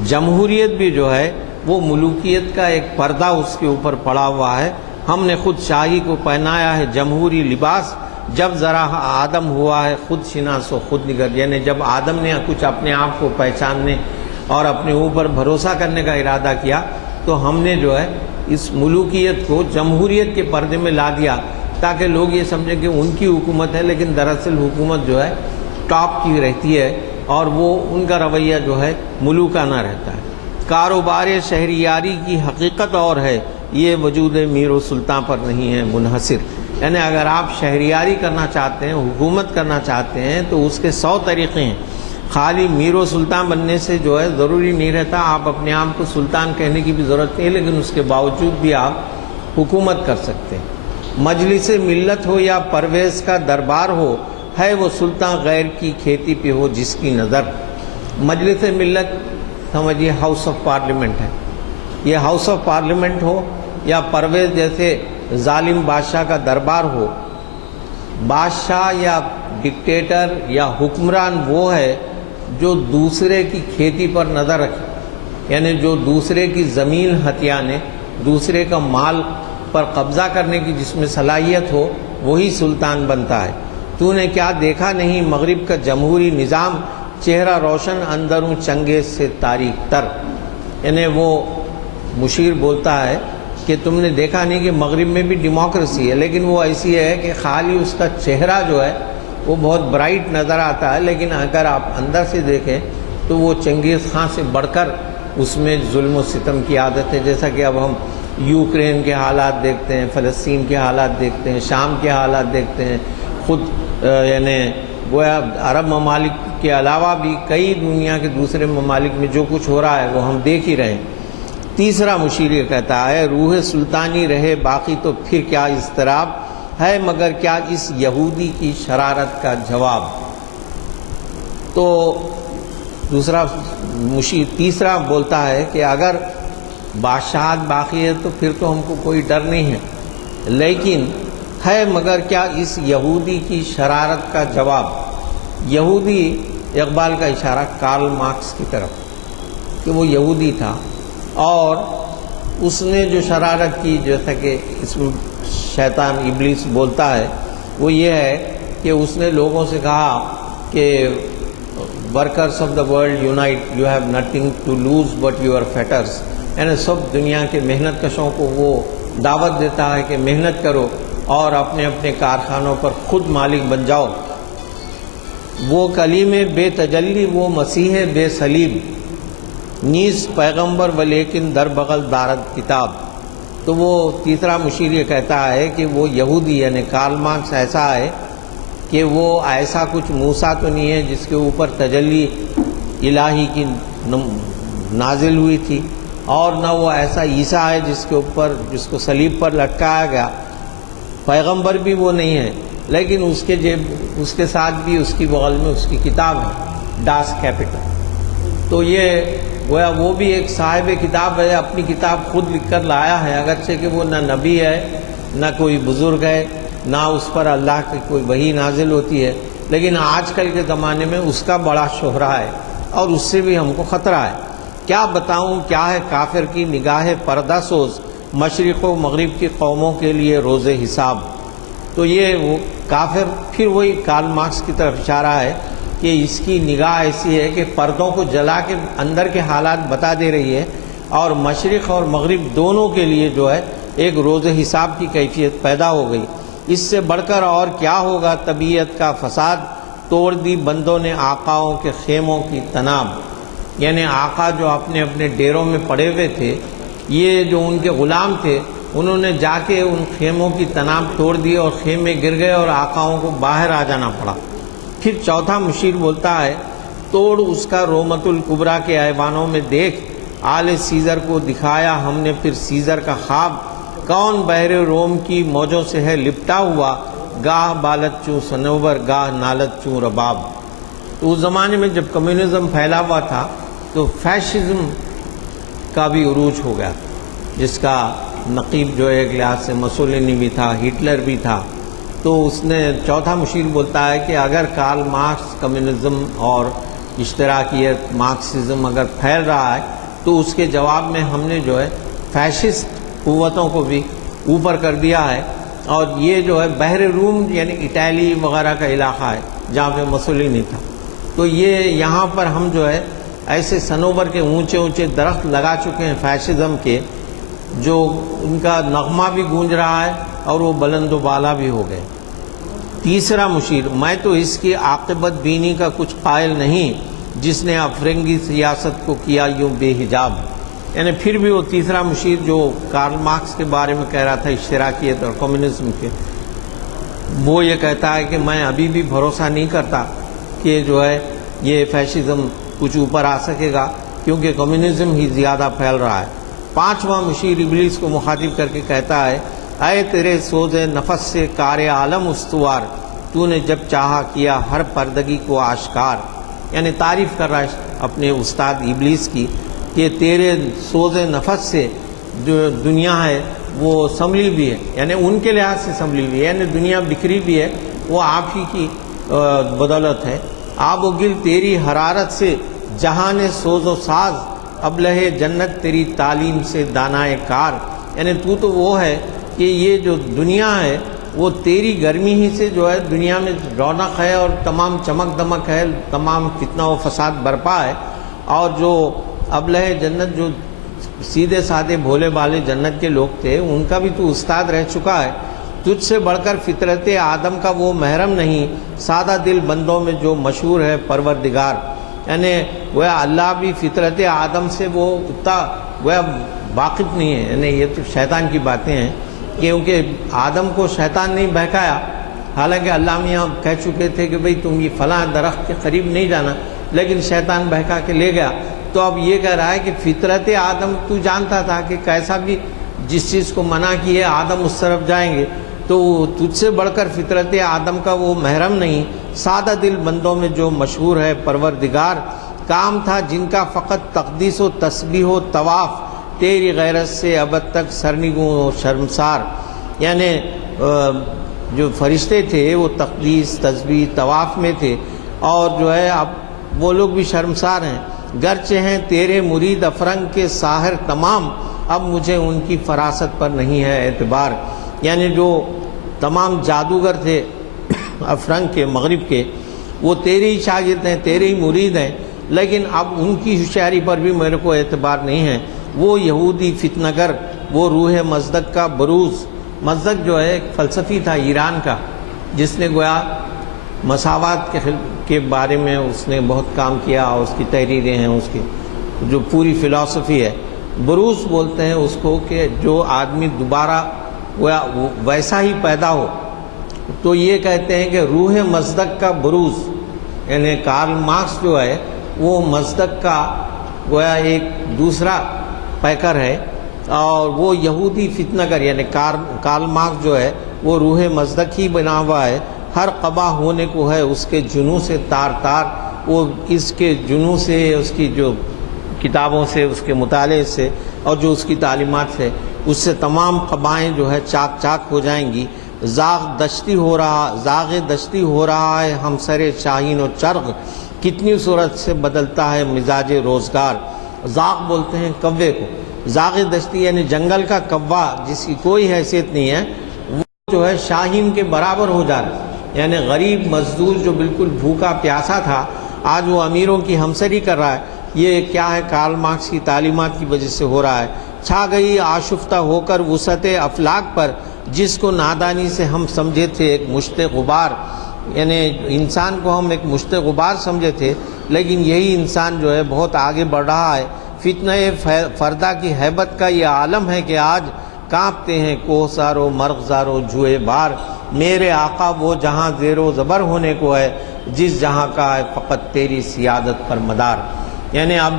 جمہوریت بھی جو ہے وہ ملوکیت کا ایک پردہ اس کے اوپر پڑا ہوا ہے۔ ہم نے خود شاہی کو پہنایا ہے جمہوری لباس، جب ذرا آدم ہوا ہے خود شناس و خود نگر، یعنی جب آدم نے کچھ اپنے آپ کو پہچاننے اور اپنے اوپر بھروسہ کرنے کا ارادہ کیا تو ہم نے جو ہے اس ملوکیت کو جمہوریت کے پردے میں لا دیا تاکہ لوگ یہ سمجھیں کہ ان کی حکومت ہے، لیکن دراصل حکومت جو ہے ٹاپ کی رہتی ہے اور وہ ان کا رویہ جو ہے ملوکانہ رہتا ہے۔ کاروبار شہریاری کی حقیقت اور ہے، یہ وجود میر و سلطان پر نہیں ہے منحصر، یعنی اگر آپ شہریاری کرنا چاہتے ہیں، حکومت کرنا چاہتے ہیں تو اس کے 100 طریقے ہیں۔ خالی میر و سلطان بننے سے جو ہے ضروری نہیں رہتا، آپ اپنے آپ کو سلطان کہنے کی بھی ضرورت نہیں ہے، لیکن اس کے باوجود بھی آپ حکومت کر سکتے ہیں۔ مجلس ملت ہو یا پرویز کا دربار ہو، ہے وہ سلطان غیر کی کھیتی پہ ہو جس کی نظر۔ مجلس ملت سمجھیے ہاؤس آف پارلیمنٹ ہے، یہ ہاؤس آف پارلیمنٹ ہو یا پرویز جیسے ظالم بادشاہ کا دربار ہو۔ بادشاہ یا ڈکٹیٹر یا حکمران وہ ہے جو دوسرے کی کھیتی پر نظر رکھے، یعنی جو دوسرے کی زمین ہتھیانے، دوسرے کا مال پر قبضہ کرنے کی جس میں صلاحیت ہو، وہی سلطان بنتا ہے۔ تو نے کیا دیکھا نہیں مغرب کا جمہوری نظام، چہرہ روشن اندروں چنگیز سے تاریک تر، یعنی وہ مشیر بولتا ہے کہ تم نے دیکھا نہیں کہ مغرب میں بھی ڈیموکریسی ہے، لیکن وہ ایسی ہے کہ خالی اس کا چہرہ جو ہے وہ بہت برائٹ نظر آتا ہے، لیکن اگر آپ اندر سے دیکھیں تو وہ چنگیز خان سے بڑھ کر اس میں ظلم و ستم کی عادت ہے، جیسا کہ اب ہم یوکرین کے حالات دیکھتے ہیں، فلسطین کے حالات دیکھتے ہیں، شام کے حالات دیکھتے ہیں، خود یعنی گویا عرب ممالک کے علاوہ بھی کئی دنیا کے دوسرے ممالک میں جو کچھ ہو رہا ہے وہ ہم دیکھ ہی رہے ہیں۔ تیسرا مشیر یہ کہتا ہے روح سلطانی رہے باقی تو پھر کیا اضطراب ہے مگر کیا اس یہودی کی شرارت کا جواب. تو دوسرا مشیر تیسرا بولتا ہے کہ اگر بادشاہت باقی ہے تو پھر تو ہم کو کوئی ڈر نہیں ہے، لیکن ہے مگر کیا اس یہودی کی شرارت کا جواب. یہودی اقبال کا اشارہ کارل مارکس کی طرف کہ وہ یہودی تھا اور اس نے جو شرارت کی، جیسا کہ اس میں شیطان ابلیس بولتا ہے، وہ یہ ہے کہ اس نے لوگوں سے کہا کہ workers of the world unite, you have nothing to lose but your fetters. یعنی سب دنیا کے محنت کشوں کو وہ دعوت دیتا ہے کہ محنت کرو اور اپنے اپنے کارخانوں پر خود مالک بن جاؤ. وہ کلیم بے تجلی وہ مسیح بے صلیب، نیز پیغمبر و لیکن در بغل دارد کتاب. تو وہ تیسرا مشیر یہ کہتا ہے کہ وہ یہودی یعنی کارل مارکس ایسا ہے کہ وہ ایسا کچھ موسیٰ تو نہیں ہے جس کے اوپر تجلی الہی کی نازل ہوئی تھی، اور نہ وہ ایسا عیسیٰ ہے جس کو صلیب پر لٹکایا گیا. پیغمبر بھی وہ نہیں ہے، لیکن اس کے ساتھ بھی اس کی بغل میں اس کی کتاب ہے ڈاس کیپیٹل. تو یہ گویا وہ بھی ایک صاحب کتاب ہے، اپنی کتاب خود لکھ کر لایا ہے، اگرچہ کہ وہ نہ نبی ہے نہ کوئی بزرگ ہے نہ اس پر اللہ کی کوئی وحی نازل ہوتی ہے، لیکن آج کل کے زمانے میں اس کا بڑا شہرہ ہے اور اس سے بھی ہم کو خطرہ ہے. کیا بتاؤں کیا ہے کافر کی نگاہ پردہ سوز، مشرق و مغرب کی قوموں کے لیے روز حساب. تو یہ وہ کافر پھر وہی کارل مارکس کی طرف اشارہ ہے کہ اس کی نگاہ ایسی ہے کہ پردوں کو جلا کے اندر کے حالات بتا دے رہی ہے، اور مشرق اور مغرب دونوں کے لیے جو ہے ایک روز حساب کی کیفیت پیدا ہو گئی. اس سے بڑھ کر اور کیا ہوگا طبیعت کا فساد، توڑ دی بندوں نے آقاؤں کے خیموں کی تناب. یعنی آقا جو اپنے اپنے ڈیروں میں پڑے ہوئے تھے، یہ جو ان کے غلام تھے انہوں نے جا کے ان خیموں کی تناب توڑ دی اور خیمے گر گئے اور آقاؤں کو باہر آ جانا پڑا. پھر چوتھا مشیر بولتا ہے توڑ اس کا رومت الکبریٰ کے ایوانوں میں دیکھ، آل سیزر کو دکھایا ہم نے پھر سیزر کا خواب. کون بحر روم کی موجوں سے ہے لپٹا ہوا، گاہ بالت چوں صنوبر گاہ نالت چوں رباب. تو اس زمانے میں جب کمیونزم پھیلا ہوا تھا تو فیشزم کا بھی عروج ہو گیا، جس کا نقیب جو ایک لحاظ سے مسولینی بھی تھا، ہٹلر بھی تھا. تو اس نے چوتھا مشیر بولتا ہے کہ اگر کارل مارکس کمیونزم اور اشتراکیت مارکسزم اگر پھیل رہا ہے تو اس کے جواب میں ہم نے جو ہے فیشسٹ قوتوں کو بھی اوپر کر دیا ہے. اور یہ جو ہے بحر روم یعنی اٹالی وغیرہ کا علاقہ ہے جہاں پہ مسولینی تھا. تو یہ یہاں پر ہم جو ہے ایسے صنوبر کے اونچے اونچے درخت لگا چکے ہیں فیشزم کے، جو ان کا نغمہ بھی گونج رہا ہے اور وہ بلند و بالا بھی ہو گئے. تیسرا مشیر میں تو اس کی عاقبت بینی کا کچھ قائل نہیں، جس نے افرنگی سیاست کو کیا یوں بے حجاب. یعنی پھر بھی وہ تیسرا مشیر جو کارل مارکس کے بارے میں کہہ رہا تھا اشتراکیت اور کمیونزم کے، وہ یہ کہتا ہے کہ میں ابھی بھی بھروسہ نہیں کرتا کہ جو ہے یہ فیشزم کچھ اوپر آ سکے گا، کیونکہ کمیونزم ہی زیادہ پھیل رہا ہے. پانچواں مشیر ابلیس کو مخاطب کر کے کہتا ہے اے تیرے سوز نفس سے کار عالم استوار، تو نے جب چاہا کیا ہر پردگی کو آشکار. یعنی تعریف کر رہا ہے اپنے استاد ابلیس کی کہ تیرے سوز نفس سے جو دنیا ہے وہ سنبھلی بھی ہے، یعنی ان کے لحاظ سے سنبھلی بھی ہے، یعنی دنیا بکھری بھی ہے وہ آپ ہی کی بدولت ہے. آب و گل تیری حرارت سے جہان سوز و ساز، ابلہ جنت تیری تعلیم سے دانائے کار. یعنی تو وہ ہے کہ یہ جو دنیا ہے وہ تیری گرمی ہی سے جو ہے دنیا میں رونق ہے اور تمام چمک دمک ہے، تمام فتنہ و فساد برپا ہے. اور جو ابلہ جنت جو سیدھے سادے بھولے بالے جنت کے لوگ تھے ان کا بھی تو استاد رہ چکا ہے. تجھ سے بڑھ کر فطرت آدم کا وہ محرم نہیں، سادہ دل بندوں میں جو مشہور ہے پروردگار. یعنی وہ اللہ بھی فطرت آدم سے وہ اتنا وہ واقف نہیں ہے. یعنی یہ تو شیطان کی باتیں ہیں، کیونکہ آدم کو شیطان نہیں بہکایا، حالانکہ اللہ میاں کہہ چکے تھے کہ بھئی تم یہ فلاں درخت کے قریب نہیں جانا، لیکن شیطان بہکا کے لے گیا. تو اب یہ کہہ رہا ہے کہ فطرت آدم تو جانتا تھا کہ کیسا بھی جس چیز کو منع کی ہے آدم اس طرف جائیں گے، تو تجھ سے بڑھ کر فطرت آدم کا وہ محرم نہیں، سادہ دل بندوں میں جو مشہور ہے پروردگار، کام تھا جن کا فقط تقدیس و تسبیح و طواف، تیری غیرت سے ابد تک سرنگوں و شرمسار. یعنی جو فرشتے تھے وہ تقدیس تسبیح طواف میں تھے، اور جو ہے اب وہ لوگ بھی شرمسار ہیں. گرچہ ہیں تیرے مرید افرنگ کے ساحر تمام، اب مجھے ان کی فراست پر نہیں ہے اعتبار. یعنی جو تمام جادوگر تھے افرنگ کے مغرب کے، وہ تیرے ہی شاگرد ہیں، تیرے ہی مرید ہیں، لیکن اب ان کی ہوشیاری پر بھی میرے کو اعتبار نہیں ہے. وہ یہودی فتنہ گر، وہ روح مزدق کا بروز. مزدق جو ہے ایک فلسفی تھا ایران کا، جس نے گویا مساوات کے بارے میں اس نے بہت کام کیا، اور اس کی تحریریں ہیں، اس کی جو پوری فلسفی ہے. بروز بولتے ہیں اس کو کہ جو آدمی دوبارہ گویا ویسا ہی پیدا ہو. تو یہ کہتے ہیں کہ روح مزدق کا بروز، یعنی کارل مارکس جو ہے وہ مزدق کا گویا ایک دوسرا پیکر ہے، اور وہ یہودی فتنہ گر، یعنی کارل مارکس جو ہے وہ روح مزدق ہی بنا ہوا ہے. ہر قبا ہونے کو ہے اس کے جنوں سے تار تار. وہ اس کے جنوں سے، اس کی جو کتابوں سے، اس کے مطالعے سے، اور جو اس کی تعلیمات سے، اس سے تمام قبائیں جو ہے چاک چاک ہو جائیں گی. زاغ دشتی ہو رہا ہے ہمسر شاہین و چرغ، کتنی صورت سے بدلتا ہے مزاج روزگار. زاغ بولتے ہیں کوے کو. زاغ دشتی یعنی جنگل کا کوا جس کی کوئی حیثیت نہیں ہے، وہ جو ہے شاہین کے برابر ہو جا رہا ہے. یعنی غریب مزدور جو بالکل بھوکا پیاسا تھا، آج وہ امیروں کی ہمسری کر رہا ہے. یہ کیا ہے؟ کارل مارکس کی تعلیمات کی وجہ سے ہو رہا ہے. چھا گئی آشفتہ ہو کر وسعت افلاک پر، جس کو نادانی سے ہم سمجھے تھے ایک مشت غبار. یعنی انسان کو ہم ایک مشت غبار سمجھے تھے، لیکن یہی انسان جو ہے بہت آگے بڑھ رہا ہے. فتنہ فردا کی ہیبت کا یہ عالم ہے کہ آج کانپتے ہیں کوہسار و مرغزار و جوئے بار. میرے آقا وہ جہاں زیر و زبر ہونے کو ہے، جس جہاں کا ہے فقط تیری سیادت پر مدار. یعنی اب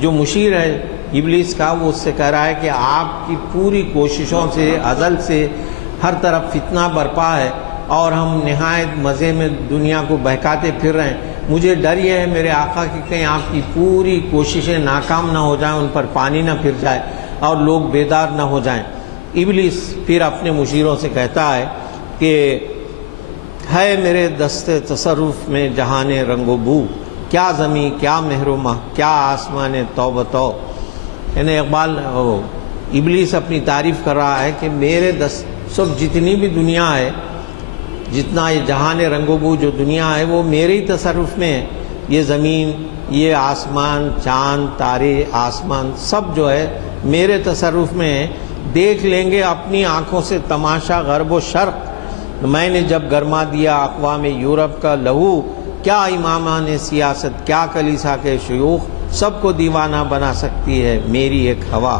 جو مشیر ہے ابلیس کا، وہ اس سے کہہ رہا ہے کہ آپ کی پوری کوششوں سے ازل سے ہر طرف فتنہ برپا ہے، اور ہم نہایت مزے میں دنیا کو بہکاتے پھر رہے ہیں. مجھے ڈر یہ ہے میرے آقا کہ کہیں آپ کی پوری کوششیں ناکام نہ ہو جائیں، ان پر پانی نہ پھر جائے، اور لوگ بیدار نہ ہو جائیں. ابلیس پھر اپنے مشیروں سے کہتا ہے کہ ہے میرے دست تصرف میں جہان رنگ و بو، کیا زمین کیا مہر و ماہ کیا آسمان توبہ تو. یعنی اقبال ابلیس اپنی تعریف کر رہا ہے کہ میرے سب جتنی بھی دنیا ہے، جتنا یہ جہان رنگ و بو جو دنیا ہے وہ میرے ہی تصرف میں ہے. یہ زمین، یہ آسمان، چاند، تارے، آسمان سب جو ہے میرے تصرف میں ہے. دیکھ لیں گے اپنی آنکھوں سے تماشا غرب و شرق. میں نے جب گرما دیا اقوام یورپ کا لہو، کیا امامان سیاست کیا کلیسا کے شیوخ، سب کو دیوانہ بنا سکتی ہے میری ایک ہوا،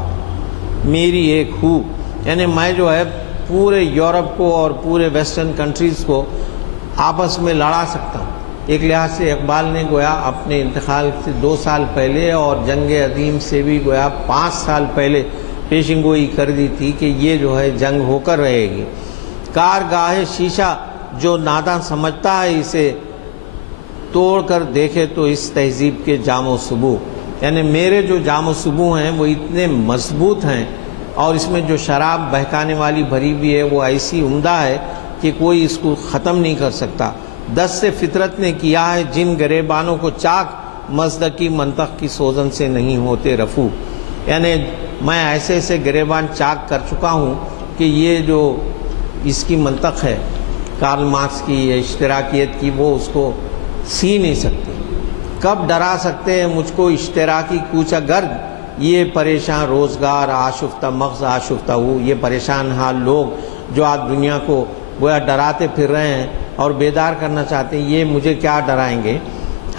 میری ایک ہو. یعنی میں جو ہے پورے یورپ کو اور پورے ویسٹرن کنٹریز کو آپس میں لڑا سکتا ہوں. ایک لحاظ سے اقبال نے گویا اپنے انتقال سے 2 سال پہلے اور جنگ عظیم سے بھی گویا 5 سال پہلے پیشن گوئی کر دی تھی کہ یہ جو ہے جنگ ہو کر رہے گی. کارگاہ شیشہ جو ناداں سمجھتا ہے اسے توڑ کر دیکھے تو اس تہذیب کے جام و سبو. یعنی میرے جو جام و سبو ہیں وہ اتنے مضبوط ہیں، اور اس میں جو شراب بہکانے والی بھری بھی ہے وہ ایسی عمدہ ہے کہ کوئی اس کو ختم نہیں کر سکتا. دست فطرت نے کیا ہے جن گریبانوں کو چاک، مزدقی منطق کی سوزن سے نہیں ہوتے رفو. یعنی میں ایسے ایسے گریبان چاک کر چکا ہوں کہ یہ جو اس کی منطق ہے کارل مارکس کی، یہ اشتراکیت کی، وہ اس کو سی نہیں سکتی. کب ڈرا سکتے ہیں مجھ کو اشتراکی کوچہ گرد، یہ پریشان روزگار آشفتہ مغز آشفتہ ہو. یہ پریشان حال لوگ جو آج دنیا کو گویا ڈراتے پھر رہے ہیں اور بیدار کرنا چاہتے ہیں، یہ مجھے کیا ڈرائیں گے.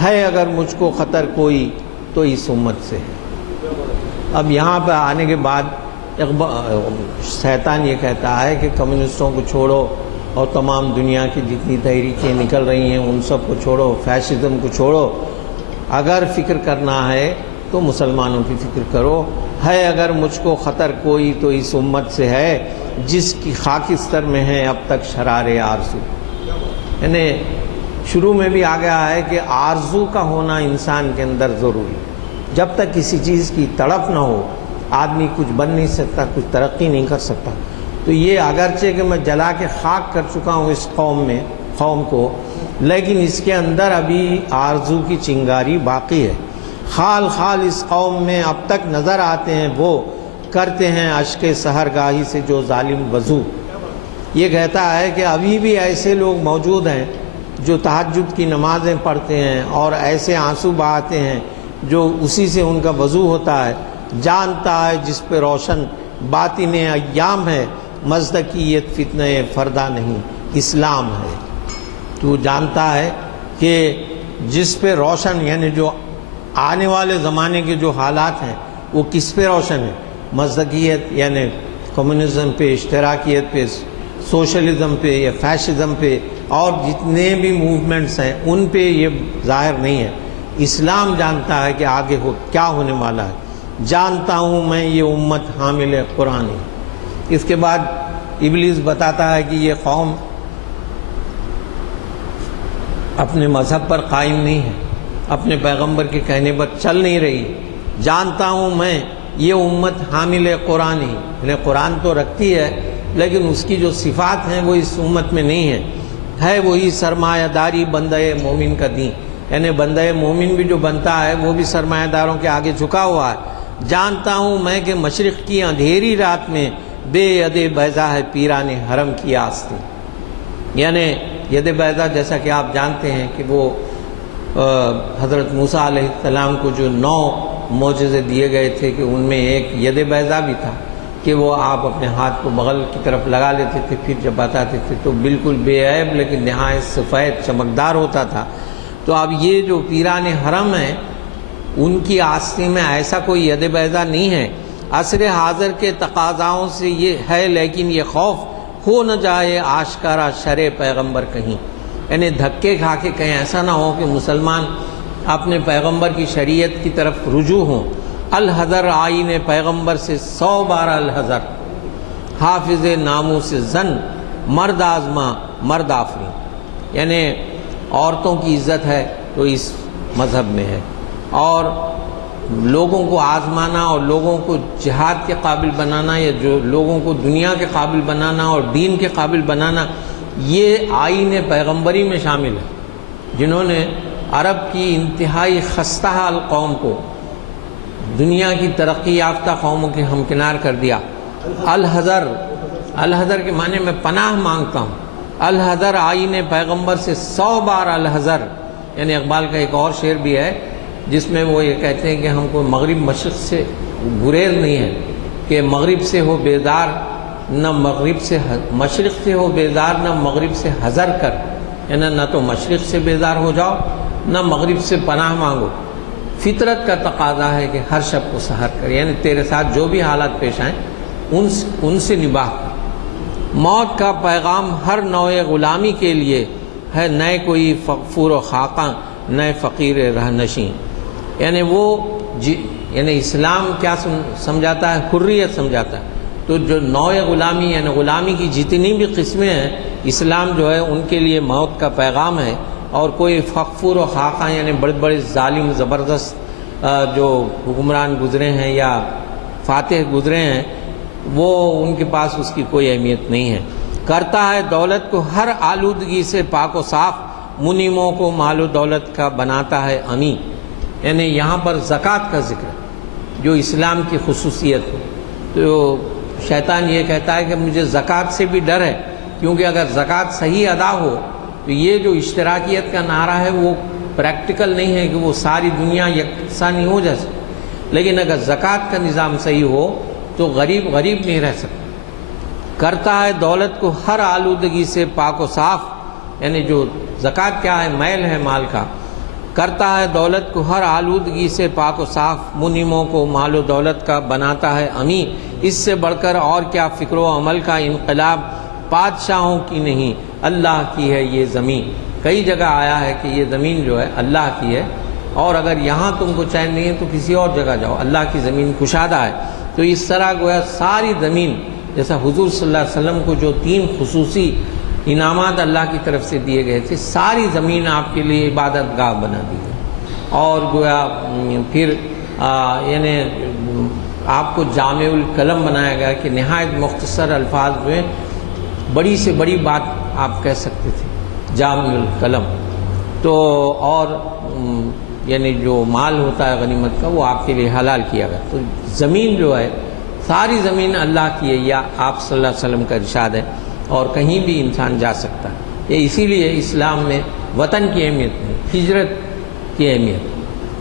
ہے اگر مجھ کو خطر کوئی تو اس امت سے ہے. اب یہاں پہ آنے کے بعد شیطان یہ کہتا ہے کہ کمیونسٹوں کو چھوڑو اور تمام دنیا کی جتنی تحریکیں نکل رہی ہیں ان سب کو چھوڑو، فیشزم کو چھوڑو. اگر فکر کرنا ہے تو مسلمانوں کی فکر کرو. ہے اگر مجھ کو خطر کوئی تو اس امت سے ہے جس کی خاکستر میں ہے اب تک شرار آرزو. یعنی شروع میں بھی آ گیا ہے کہ آرزو کا ہونا انسان کے اندر ضروری. جب تک کسی چیز کی تڑپ نہ ہو آدمی کچھ بن نہیں سکتا, کچھ ترقی نہیں کر سکتا. تو یہ اگرچہ کہ میں جلا کے خاک کر چکا ہوں اس قوم کو, لیکن اس کے اندر ابھی آرزو کی چنگاری باقی ہے. خال خال اس قوم میں اب تک نظر آتے ہیں وہ کرتے ہیں اشک سحرگاہی سے جو ظالم وضو. یہ کہتا ہے کہ ابھی بھی ایسے لوگ موجود ہیں جو تہجد کی نمازیں پڑھتے ہیں اور ایسے آنسو بہاتے ہیں جو اسی سے ان کا وضو ہوتا ہے. جانتا ہے جس پہ روشن باطن ایام ہے, مزدقیت فتنہ فردہ نہیں اسلام ہے. تو جانتا ہے کہ جس پہ روشن یعنی جو آنے والے زمانے کے جو حالات ہیں وہ کس پہ روشن ہے, مزدقیت یعنی کمیونزم پہ, اشتراکیت پہ, سوشلزم پہ یا فیشزم پہ اور جتنے بھی موومنٹس ہیں ان پہ یہ ظاہر نہیں ہے. اسلام جانتا ہے کہ آگے کیا ہونے والا ہے. جانتا ہوں میں یہ امت حامل قرآن ہے. اس کے بعد ابلیس بتاتا ہے کہ یہ قوم اپنے مذہب پر قائم نہیں ہے, اپنے پیغمبر کے کہنے پر چل نہیں رہی. جانتا ہوں میں یہ امت حامل قرآن ہی, یعنی قرآن تو رکھتی ہے لیکن اس کی جو صفات ہیں وہ اس امت میں نہیں ہیں. ہے وہی سرمایہ داری بندہ مومن کا دین, یعنی بندہ مومن بھی جو بنتا ہے وہ بھی سرمایہ داروں کے آگے جھکا ہوا ہے. جانتا ہوں میں کہ مشرق کی اندھیری رات میں بے ید بیضا ہے پیران حرم کی آستین. یعنی ید بیضا جیسا کہ آپ جانتے ہیں کہ وہ حضرت موسیٰ علیہ السلام کو جو 9 معجزے دیے گئے تھے کہ ان میں ایک ید بیضا بھی تھا کہ وہ آپ اپنے ہاتھ کو بغل کی طرف لگا لیتے تھے, پھر جب بتاتے تھے تو بالکل بے عیب لیکن نہایت سفید چمکدار ہوتا تھا. تو اب یہ جو پیران حرم ہیں ان کی آستین میں ایسا کوئی ید بیضا نہیں ہے. عصر حاضر کے تقاضاؤں سے یہ ہے لیکن یہ خوف ہو نہ جائے آشکارا شرع پیغمبر کہیں, یعنی دھکے کھا کے کہیں ایسا نہ ہو کہ مسلمان اپنے پیغمبر کی شریعت کی طرف رجوع ہوں. الحذر آئین پیغمبر سے 100 بار الحذر, حافظ ناموں سے زن مرد آزما مرد آفرین. یعنی عورتوں کی عزت ہے تو اس مذہب میں ہے, اور لوگوں کو آزمانا اور لوگوں کو جہاد کے قابل بنانا یا جو لوگوں کو دنیا کے قابل بنانا اور دین کے قابل بنانا یہ آئین پیغمبری میں شامل ہے. جنہوں نے عرب کی انتہائی خستہ حال قوم کو دنیا کی ترقی یافتہ قوموں کے ہمکنار کر دیا. الحذر کے معنی میں پناہ مانگتا ہوں. الحذر آئین پیغمبر سے 100 بار الحذر. یعنی اقبال کا ایک اور شعر بھی ہے جس میں وہ یہ کہتے ہیں کہ ہم کو مغرب مشرق سے گریز نہیں ہے کہ مغرب سے ہو بیدار نہ مغرب سے مشرق سے ہو بیدار نہ مغرب سے حذر کر. یعنی نہ تو مشرق سے بیدار ہو جاؤ نہ مغرب سے پناہ مانگو. فطرت کا تقاضا ہے کہ ہر شب کو سحر کر, یعنی تیرے ساتھ جو بھی حالات پیش آئیں ان سے نباہ کر. موت کا پیغام ہر نوع غلامی کے لیے ہے, نئے کوئی فقفور و خاقاں نئے فقیر رہ نشین. یعنی وہ یعنی اسلام کیا سمجھاتا ہے, حریت سمجھاتا ہے. تو جو نوع غلامی یعنی غلامی کی جتنی بھی قسمیں ہیں اسلام جو ہے ان کے لیے موت کا پیغام ہے. اور کوئی فقفور و خاقہ یعنی بڑے بڑے ظالم زبردست جو حکمران گزرے ہیں یا فاتح گزرے ہیں وہ ان کے پاس اس کی کوئی اہمیت نہیں ہے. کرتا ہے دولت کو ہر آلودگی سے پاک و صاف, منیموں کو مال و دولت کا بناتا ہے امین. یعنی یہاں پر زکوٰۃ کا ذکر ہے جو اسلام کی خصوصیت ہے. تو شیطان یہ کہتا ہے کہ مجھے زکوٰۃ سے بھی ڈر ہے کیونکہ اگر زکوٰۃ صحیح ادا ہو تو یہ جو اشتراکیت کا نعرہ ہے وہ پریکٹیکل نہیں ہے کہ وہ ساری دنیا یکساں نہیں ہو جیسے. لیکن اگر زکوٰۃ کا نظام صحیح ہو تو غریب نہیں رہ سکتا. کرتا ہے دولت کو ہر آلودگی سے پاک و صاف, یعنی جو زکوٰۃ کیا ہے, میل ہے مال کا. کرتا ہے دولت کو ہر آلودگی سے پاک و صاف, منیموں کو مال و دولت کا بناتا ہے امین. اس سے بڑھ کر اور کیا فکر و عمل کا انقلاب, بادشاہوں کی نہیں اللہ کی ہے یہ زمین. کئی جگہ آیا ہے کہ یہ زمین جو ہے اللہ کی ہے, اور اگر یہاں تم کو چین نہیں ہے تو کسی اور جگہ جاؤ، اللہ کی زمین کشادہ ہے۔ تو اس طرح گویا ساری زمین، جیسا حضور صلی اللہ علیہ وسلم کو جو 3 خصوصی انعامات اللہ کی طرف سے دیے گئے تھے، ساری زمین آپ کے لیے عبادت گاہ بنا دی گئی، اور گویا پھر یعنی آپ کو جامع الکلم بنایا گیا کہ نہایت مختصر الفاظ میں بڑی سے بڑی بات آپ کہہ سکتے تھے، جامع الکلم۔ تو اور یعنی جو مال ہوتا ہے غنیمت کا وہ آپ کے لیے حلال کیا گیا۔ تو زمین جو ہے ساری زمین اللہ کی ہے، یا آپ صلی اللہ علیہ وسلم کا ارشاد ہے، اور کہیں بھی انسان جا سکتا ہے۔ یہ اسی لیے اسلام میں وطن کی اہمیت نہیں، ہجرت کی اہمیت،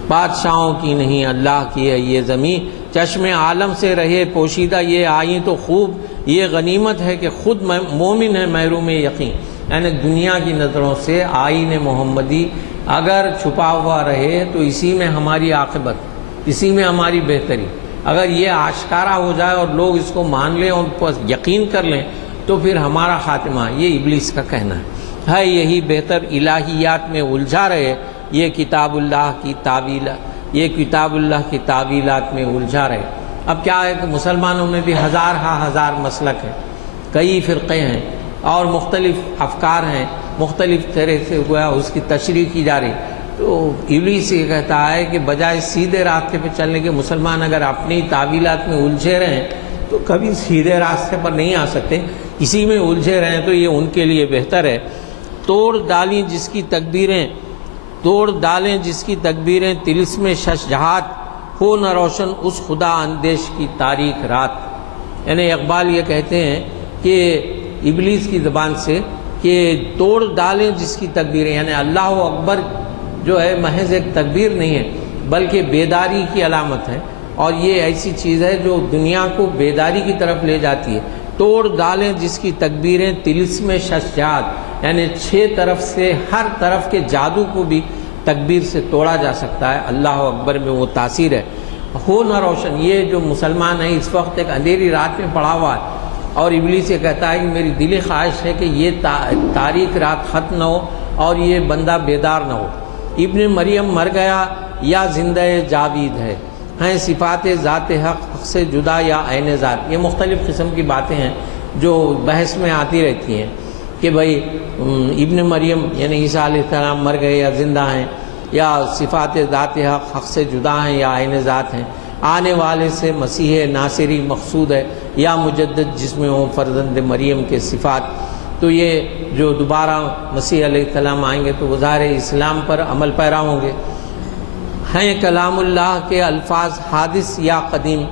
بادشاہوں کی نہیں، اللہ کی ہے یہ زمین، چشم عالم سے رہے پوشیدہ یہ آئیں تو خوب، یہ غنیمت ہے کہ خود مومن ہے محروم یقین۔ یعنی دنیا کی نظروں سے آئین محمدی اگر چھپا ہوا رہے تو اسی میں ہماری عاقبت، اسی میں ہماری بہتری۔ اگر یہ آشکارا ہو جائے اور لوگ اس کو مان لیں اور پر یقین کر لیں تو پھر ہمارا خاتمہ، یہ ابلیس کا کہنا ہے یہی بہتر الہیات میں الجھا رہے، یہ کتاب اللہ کی تعویل، یہ کتاب اللہ کی تعویلات میں الجھا رہے۔ اب کیا ہے کہ مسلمانوں میں بھی ہزار مسلک ہیں، کئی فرقے ہیں اور مختلف افکار ہیں، مختلف طرح سے گویا اس کی تشریح کی جا رہی۔ تو ابلیس یہ کہتا ہے کہ بجائے سیدھے راستے پہ چلنے کے مسلمان اگر اپنی تعویلات میں الجھے رہیں تو کبھی سیدھے راستے پر نہیں آ سکتے، اسی میں الجھے رہیں تو یہ ان کے لیے بہتر ہے۔ توڑ ڈالیں جس کی تکبیریں طلسم ششجہات، ہو نہ روشن اس خدا اندیش کی تاریک رات۔ یعنی اقبال یہ کہتے ہیں کہ ابلیس کی زبان سے کہ توڑ ڈالیں جس کی تکبیریں، یعنی اللہ اکبر جو ہے محض ایک تکبیر نہیں ہے بلکہ بیداری کی علامت ہے، اور یہ ایسی چیز ہے جو دنیا کو بیداری کی طرف لے جاتی ہے۔ توڑ ڈالیں جس کی تکبیریں طلسم ششجہات، یعنی 6 طرف سے ہر طرف کے جادو کو بھی تکبیر سے توڑا جا سکتا ہے، اللہ اکبر میں وہ تاثیر ہے۔ ہو نہ روشن، یہ جو مسلمان ہے اس وقت ایک اندھیری رات میں پڑا ہوا ہے، اور ابلیس یہ کہتا ہے کہ میری دلی خواہش ہے کہ یہ تاریک رات ختم نہ ہو اور یہ بندہ بیدار نہ ہو۔ ابن مریم مر گیا یا زندہ جاوید ہے، ہیں صفات ذات حق سے جدا یا عین ذات۔ یہ مختلف قسم کی باتیں ہیں جو بحث میں آتی رہتی ہیں کہ بھئی ابن مریم یعنی عیسیٰ علیہ السلام مر گئے یا زندہ ہیں، یا صفات ذات حق سے جدا ہیں یا عین ذات ہیں، آنے والے سے مسیح ناصری مقصود ہے یا مجدد جس میں ہوں فرزند مریم کے صفات۔ تو یہ جو دوبارہ مسیح علیہ السلام آئیں گے تو وہ ظاہر اسلام پر عمل پیرا ہوں گے۔ ہیں کلام اللہ کے الفاظ حادث یا قدیم،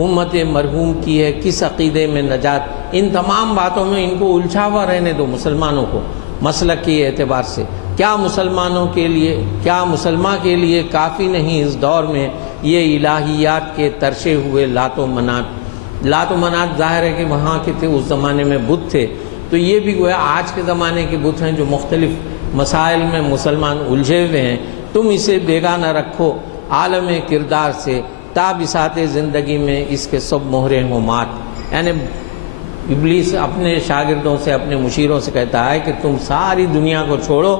امت مرحوم کی ہے کس عقیدے میں نجات۔ ان تمام باتوں میں ان کو الجھا ہوا رہنے دو مسلمانوں کو مسلک کے اعتبار سے۔ کیا مسلمان کے لیے کافی نہیں اس دور میں یہ الہیات کے ترشے ہوئے لات و منات ظاہر ہے کہ وہاں کے تھے، اس زمانے میں بت تھے، تو یہ بھی گویا آج کے زمانے کے بت ہیں جو مختلف مسائل میں مسلمان الجھے ہوئے ہیں۔ تم اسے بیگانہ رکھو عالم کردار سے، تا بساط زندگی میں اس کے سب مہرے ہوں مات۔ یعنی ابلیس اپنے شاگردوں سے، اپنے مشیروں سے کہتا ہے کہ تم ساری دنیا کو چھوڑو،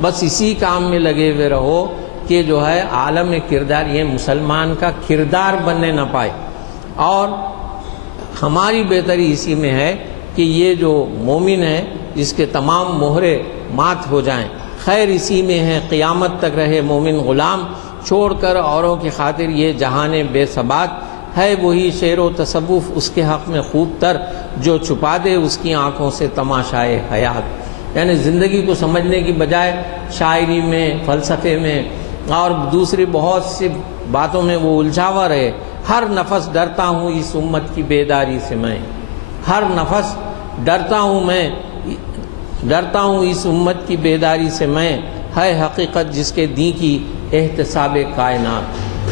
بس اسی کام میں لگے ہوئے رہو کہ جو ہے عالم کردار، یہ مسلمان کا کردار بننے نہ پائے، اور ہماری بہتری اسی میں ہے کہ یہ جو مومن ہے اس کے تمام مہرے مات ہو جائیں۔ خیر اسی میں ہے قیامت تک رہے مومن غلام، چھوڑ کر اوروں کی خاطر یہ جہان بے ثبات۔ ہے وہی شعر و تصوف اس کے حق میں خوب تر، جو چھپا دے اس کی آنکھوں سے تماشائے حیات۔ یعنی زندگی کو سمجھنے کی بجائے شاعری میں، فلسفے میں اور دوسری بہت سی باتوں میں وہ الجھا ہوا رہے۔ ہر نفس ڈرتا ہوں اس امت کی بیداری سے میں، ہر نفس ڈرتا ہوں اس امت کی بیداری سے میں، ہے حقیقت جس کے دین کی احتساب کائنات۔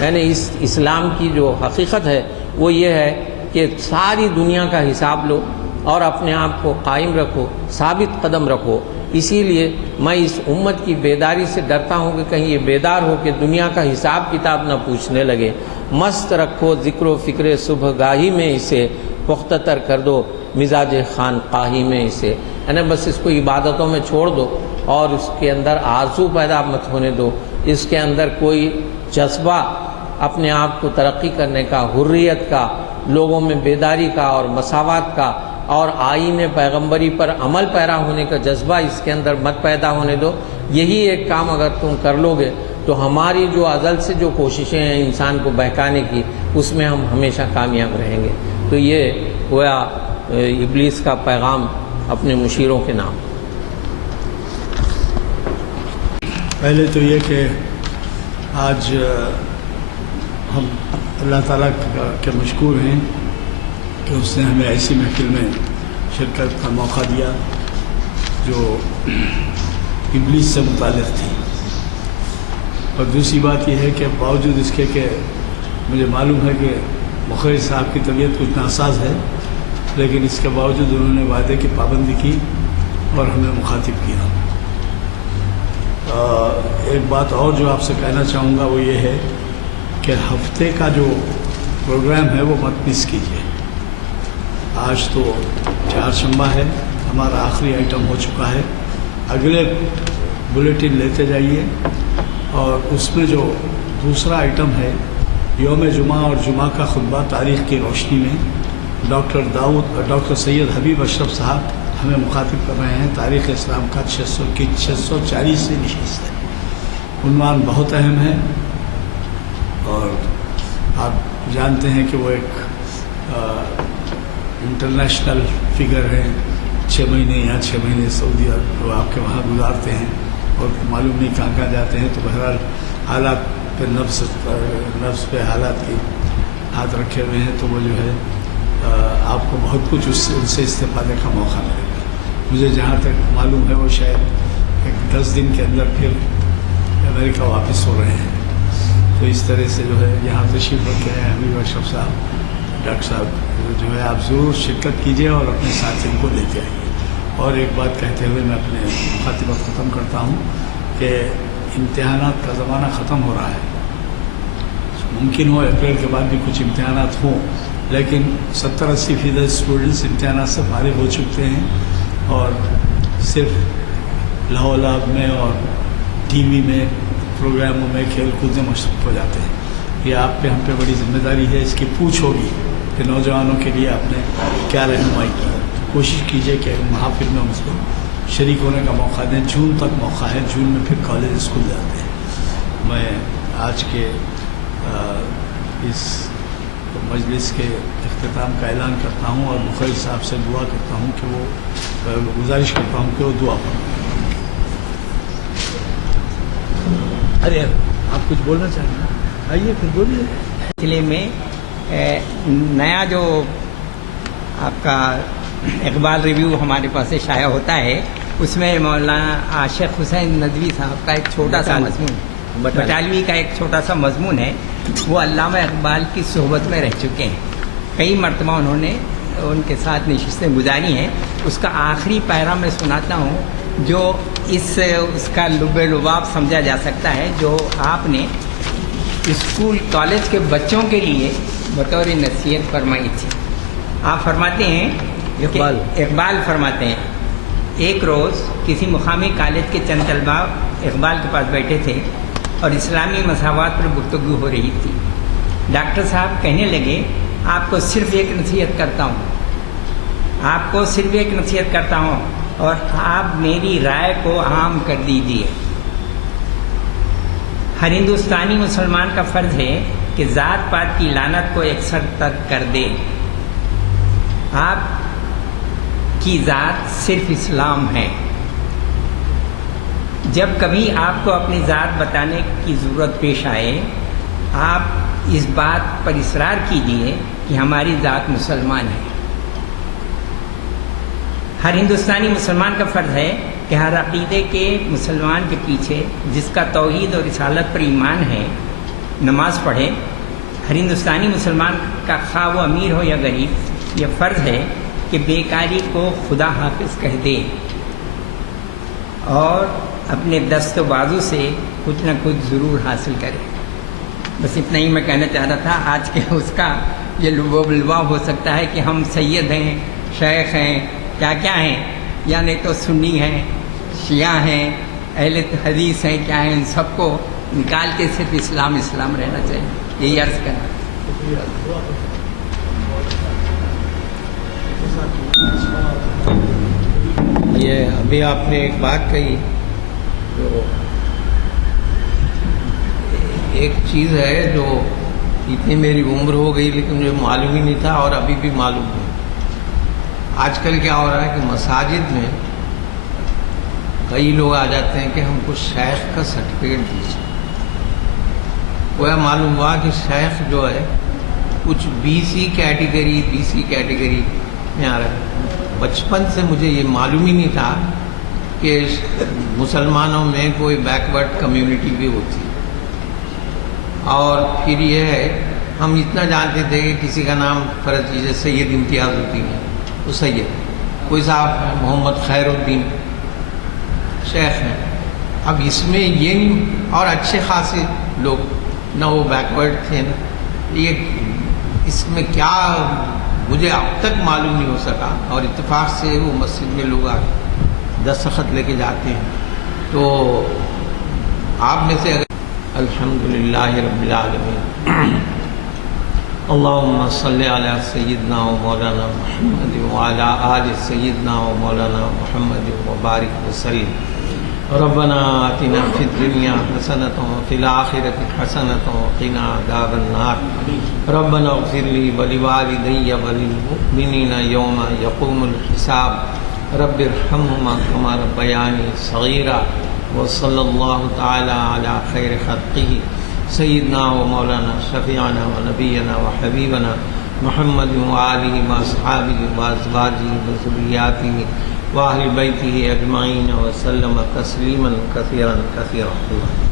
یعنی اس اسلام کی جو حقیقت ہے وہ یہ ہے کہ ساری دنیا کا حساب لو اور اپنے آپ کو قائم رکھو، ثابت قدم رکھو۔ اسی لیے میں اس امت کی بیداری سے ڈرتا ہوں کہ کہیں یہ بیدار ہو کہ دنیا کا حساب کتاب نہ پوچھنے لگے۔ مست رکھو ذکر و فکر صبح گاہی میں اسے، پختہ تر کر دو مزاج خانقاہی میں اسے۔ یعنی بس اس کو عبادتوں میں چھوڑ دو اور اس کے اندر آرزو پیدا مت ہونے دو اس کے اندر کوئی جذبہ اپنے آپ کو ترقی کرنے کا، حریت کا، لوگوں میں بیداری کا اور مساوات کا اور آئین پیغمبری پر عمل پیرا ہونے کا جذبہ اس کے اندر مت پیدا ہونے دو۔ یہی ایک کام اگر تم کر لو گے تو ہماری جو ازل سے جو کوششیں ہیں انسان کو بہکانے کی، اس میں ہم ہمیشہ کامیاب رہیں گے۔ تو یہ گویا ابلیس کا پیغام اپنے مشیروں کے نام۔ پہلے تو یہ کہ آج ہم اللہ تعالیٰ کے مشکور ہیں کہ اس نے ہمیں ایسی محفل میں شرکت کا موقع دیا جو ابلیس سے متعلق تھی۔ اور دوسری بات یہ ہے کہ باوجود اس کے کہ مجھے معلوم ہے کہ مخرج صاحب کی طبیعت کچھ ناساز ہے، لیکن اس کے باوجود انہوں نے وعدے کی پابندی کی اور ہمیں مخاطب کیا۔ ایک بات اور جو آپ سے کہنا چاہوں گا وہ یہ ہے کہ ہفتے کا جو پروگرام ہے وہ مت مس کیجیے۔ آج تو چہارشنبہ ہے، ہمارا آخری آئٹم ہو چکا ہے۔ اگلے بلیٹن لیتے جائیے، اور اس میں جو دوسرا آئٹم ہے یوم جمعہ اور جمعہ کا خطبہ تاریخ کی روشنی میں، ڈاکٹر سید حبیب اشرف صاحب ہمیں مخاطب کر رہے ہیں۔ تاریخ اسلام کا 640 نشست ہے۔ عنوان بہت اہم ہے اور آپ جانتے ہیں کہ وہ ایک انٹرنیشنل فگر ہے۔ 6 مہینے یا 6 مہینے سعودی وہ آپ کے وہاں گزارتے ہیں اور معلوم نہیں کہاں کہاں جاتے ہیں، تو بہرحال حالات پہ نفس پہ حالات کی ہاتھ رکھے ہوئے ہیں، تو وہ جو ہے آپ کو بہت کچھ ان سے استفادے کا موقع ملے گا۔ مجھے جہاں تک معلوم ہے وہ شاید ایک 10 دن کے اندر پھر امریکہ واپس ہو رہے ہیں۔ تو اس طرح سے جو ہے یہاں تشریف رکھے ہیں حبیب اشرف صاحب، ڈاکٹر صاحب جو ہے آپ ضرور شرکت کیجیے اور اپنے ساتھیوں کو لیتے آئیے۔ اور ایک بات کہتے ہوئے میں اپنے مخاطبت ختم کرتا ہوں کہ امتحانات کا زمانہ ختم ہو رہا ہے۔ ممکن ہو اپریل کے بعد بھی کچھ امتحانات ہوں، لیکن 70-80% اسٹوڈنٹس امتحانات سے فارغ ہو چکے ہیں اور صرف لاہو لعب میں اور ٹی وی میں پروگراموں میں کھیل کود میں مصروف ہو جاتے ہیں۔ یہ آپ پہ ہم پہ بڑی ذمہ داری ہے، اس کی پوچھ ہوگی کہ نوجوانوں کے لیے آپ نے کیا رہنمائی کی۔ کوشش کیجیے کہ محافل میں اس کو شریک ہونے کا موقع دیں۔ جون تک موقع ہے، جون میں پھر کالج اسکول جاتے ہیں۔ میں آج کے اس مجلس کے اختتام کا اعلان کرتا ہوں اور مخرج صاحب سے دعا کرتا ہوں کہ وہ گزارش کرتا ہوں کہ وہ دعا فرمائیں۔ ارے آپ کچھ بولنا چاہیں گے؟ آئیے پھر بولیے۔ سلسلے میں نیا جو آپ کا اقبال ریویو ہمارے پاس سے شائع ہوتا ہے، اس میں مولانا عاشق حسین ندوی صاحب کا ایک چھوٹا سا مضمون، بٹالوی کا ایک چھوٹا سا مضمون ہے۔ وہ علامہ اقبال کی صحبت میں رہ چکے ہیں، کئی مرتبہ انہوں نے ان کے ساتھ نشستیں گزاری ہیں۔ اس کا آخری پیرا میں سناتا ہوں جو اس کا لب لباب سمجھا جا سکتا ہے، جو آپ نے اسکول کالج کے بچوں کے لیے بطور نصیحت فرمائی تھی۔ آپ فرماتے ہیں، اقبال فرماتے ہیں، ایک روز کسی مقامی کالج کے چند طلباء اقبال کے پاس بیٹھے تھے اور اسلامی مساوات پر گفتگو ہو رہی تھی۔ ڈاکٹر صاحب کہنے لگے، آپ کو صرف ایک نصیحت کرتا ہوں اور آپ میری رائے کو عام کر دیجیے۔ ہر ہندوستانی مسلمان کا فرض ہے کہ ذات پات کی لعنت کو یکسر ترک کر دے۔ آپ کی ذات صرف اسلام ہے۔ جب کبھی آپ کو اپنی ذات بتانے کی ضرورت پیش آئے، آپ اس بات پر اصرار کیجیے کہ ہماری ذات مسلمان ہے۔ ہر ہندوستانی مسلمان کا فرض ہے کہ ہر عقیدے کے مسلمان کے پیچھے جس کا توحید اور رسالت پر ایمان ہے نماز پڑھے۔ ہر ہندوستانی مسلمان کا خواہ وہ امیر ہو یا غریب، یہ فرض ہے کہ بیکاری کو خدا حافظ کہہ دے اور اپنے دست و بازو سے کچھ نہ کچھ ضرور حاصل کرے۔ بس اتنا ہی میں کہنا چاہ رہا تھا۔ آج کے اس کا یہ لباب لباب ہو سکتا ہے کہ ہم سید ہیں، شیخ ہیں، کیا کیا ہیں، یا نہیں تو سنی ہیں، شیعہ ہیں، اہل حدیث ہیں، کیا ہیں، ان سب کو نکال کے صرف اسلام اسلام رہنا چاہیے، یہی عرض کرنا۔ یہ ابھی آپ نے ایک بات کہی جو ایک چیز ہے جو اتنی میری عمر ہو گئی لیکن مجھے معلوم ہی نہیں تھا اور ابھی بھی معلوم نہیں۔ آج کل کیا ہو رہا ہے کہ مساجد میں کئی لوگ آ جاتے ہیں کہ ہم کو شیخ کا سرٹیفکیٹ دیجیے۔ وہ معلوم ہوا کہ شیخ جو ہے کچھ بی سی کیٹیگری میں آ رہا ہے۔ بچپن سے مجھے یہ معلوم ہی نہیں تھا کہ مسلمانوں میں کوئی بیکورڈ کمیونٹی بھی ہوتی ہے۔ اور پھر یہ ہے ہم اتنا جانتے تھے کہ کسی کا نام فرض کیجیے سید امتیاز الدین ہے، وہ سید، کوئی صاحب ہے محمد خیر الدین شیخ ہیں۔ اب اس میں یہ نہیں، اور اچھے خاصے لوگ، نہ وہ بیکورڈ تھے نا، یہ اس میں کیا مجھے اب تک معلوم نہیں ہو سکا۔ اور اتفاق سے وہ مسجد میں لوگ آ دستخط لے کے جاتے ہیں۔ تو آپ میں سے الحمدللہ رب العالمین، اللہم صلی علی سیدنا و مولانا محمد وعلی آل سیدنا و مولانا محمد وبارک وسلم۔ ربنا آتنا فی الدنیا حسنۃ وفی الآخرۃ حسنۃ وقنا عذاب النار۔ ربنا اغفر لی ولوالدی وللمؤمنین یوم یقوم الحساب۔ رب ارحمہما کما ربیانی صغیرا۔ وصلی اللہ تعالی علی خیر خلقہ سیدنا و مولانا شفیعنا و نبینا و حبیبنا محمد وآلہ واصحابہ وازواجہ وذریاتہ وأهل بيته أجمعين وسلم تسليما كثيرا كثيرا۔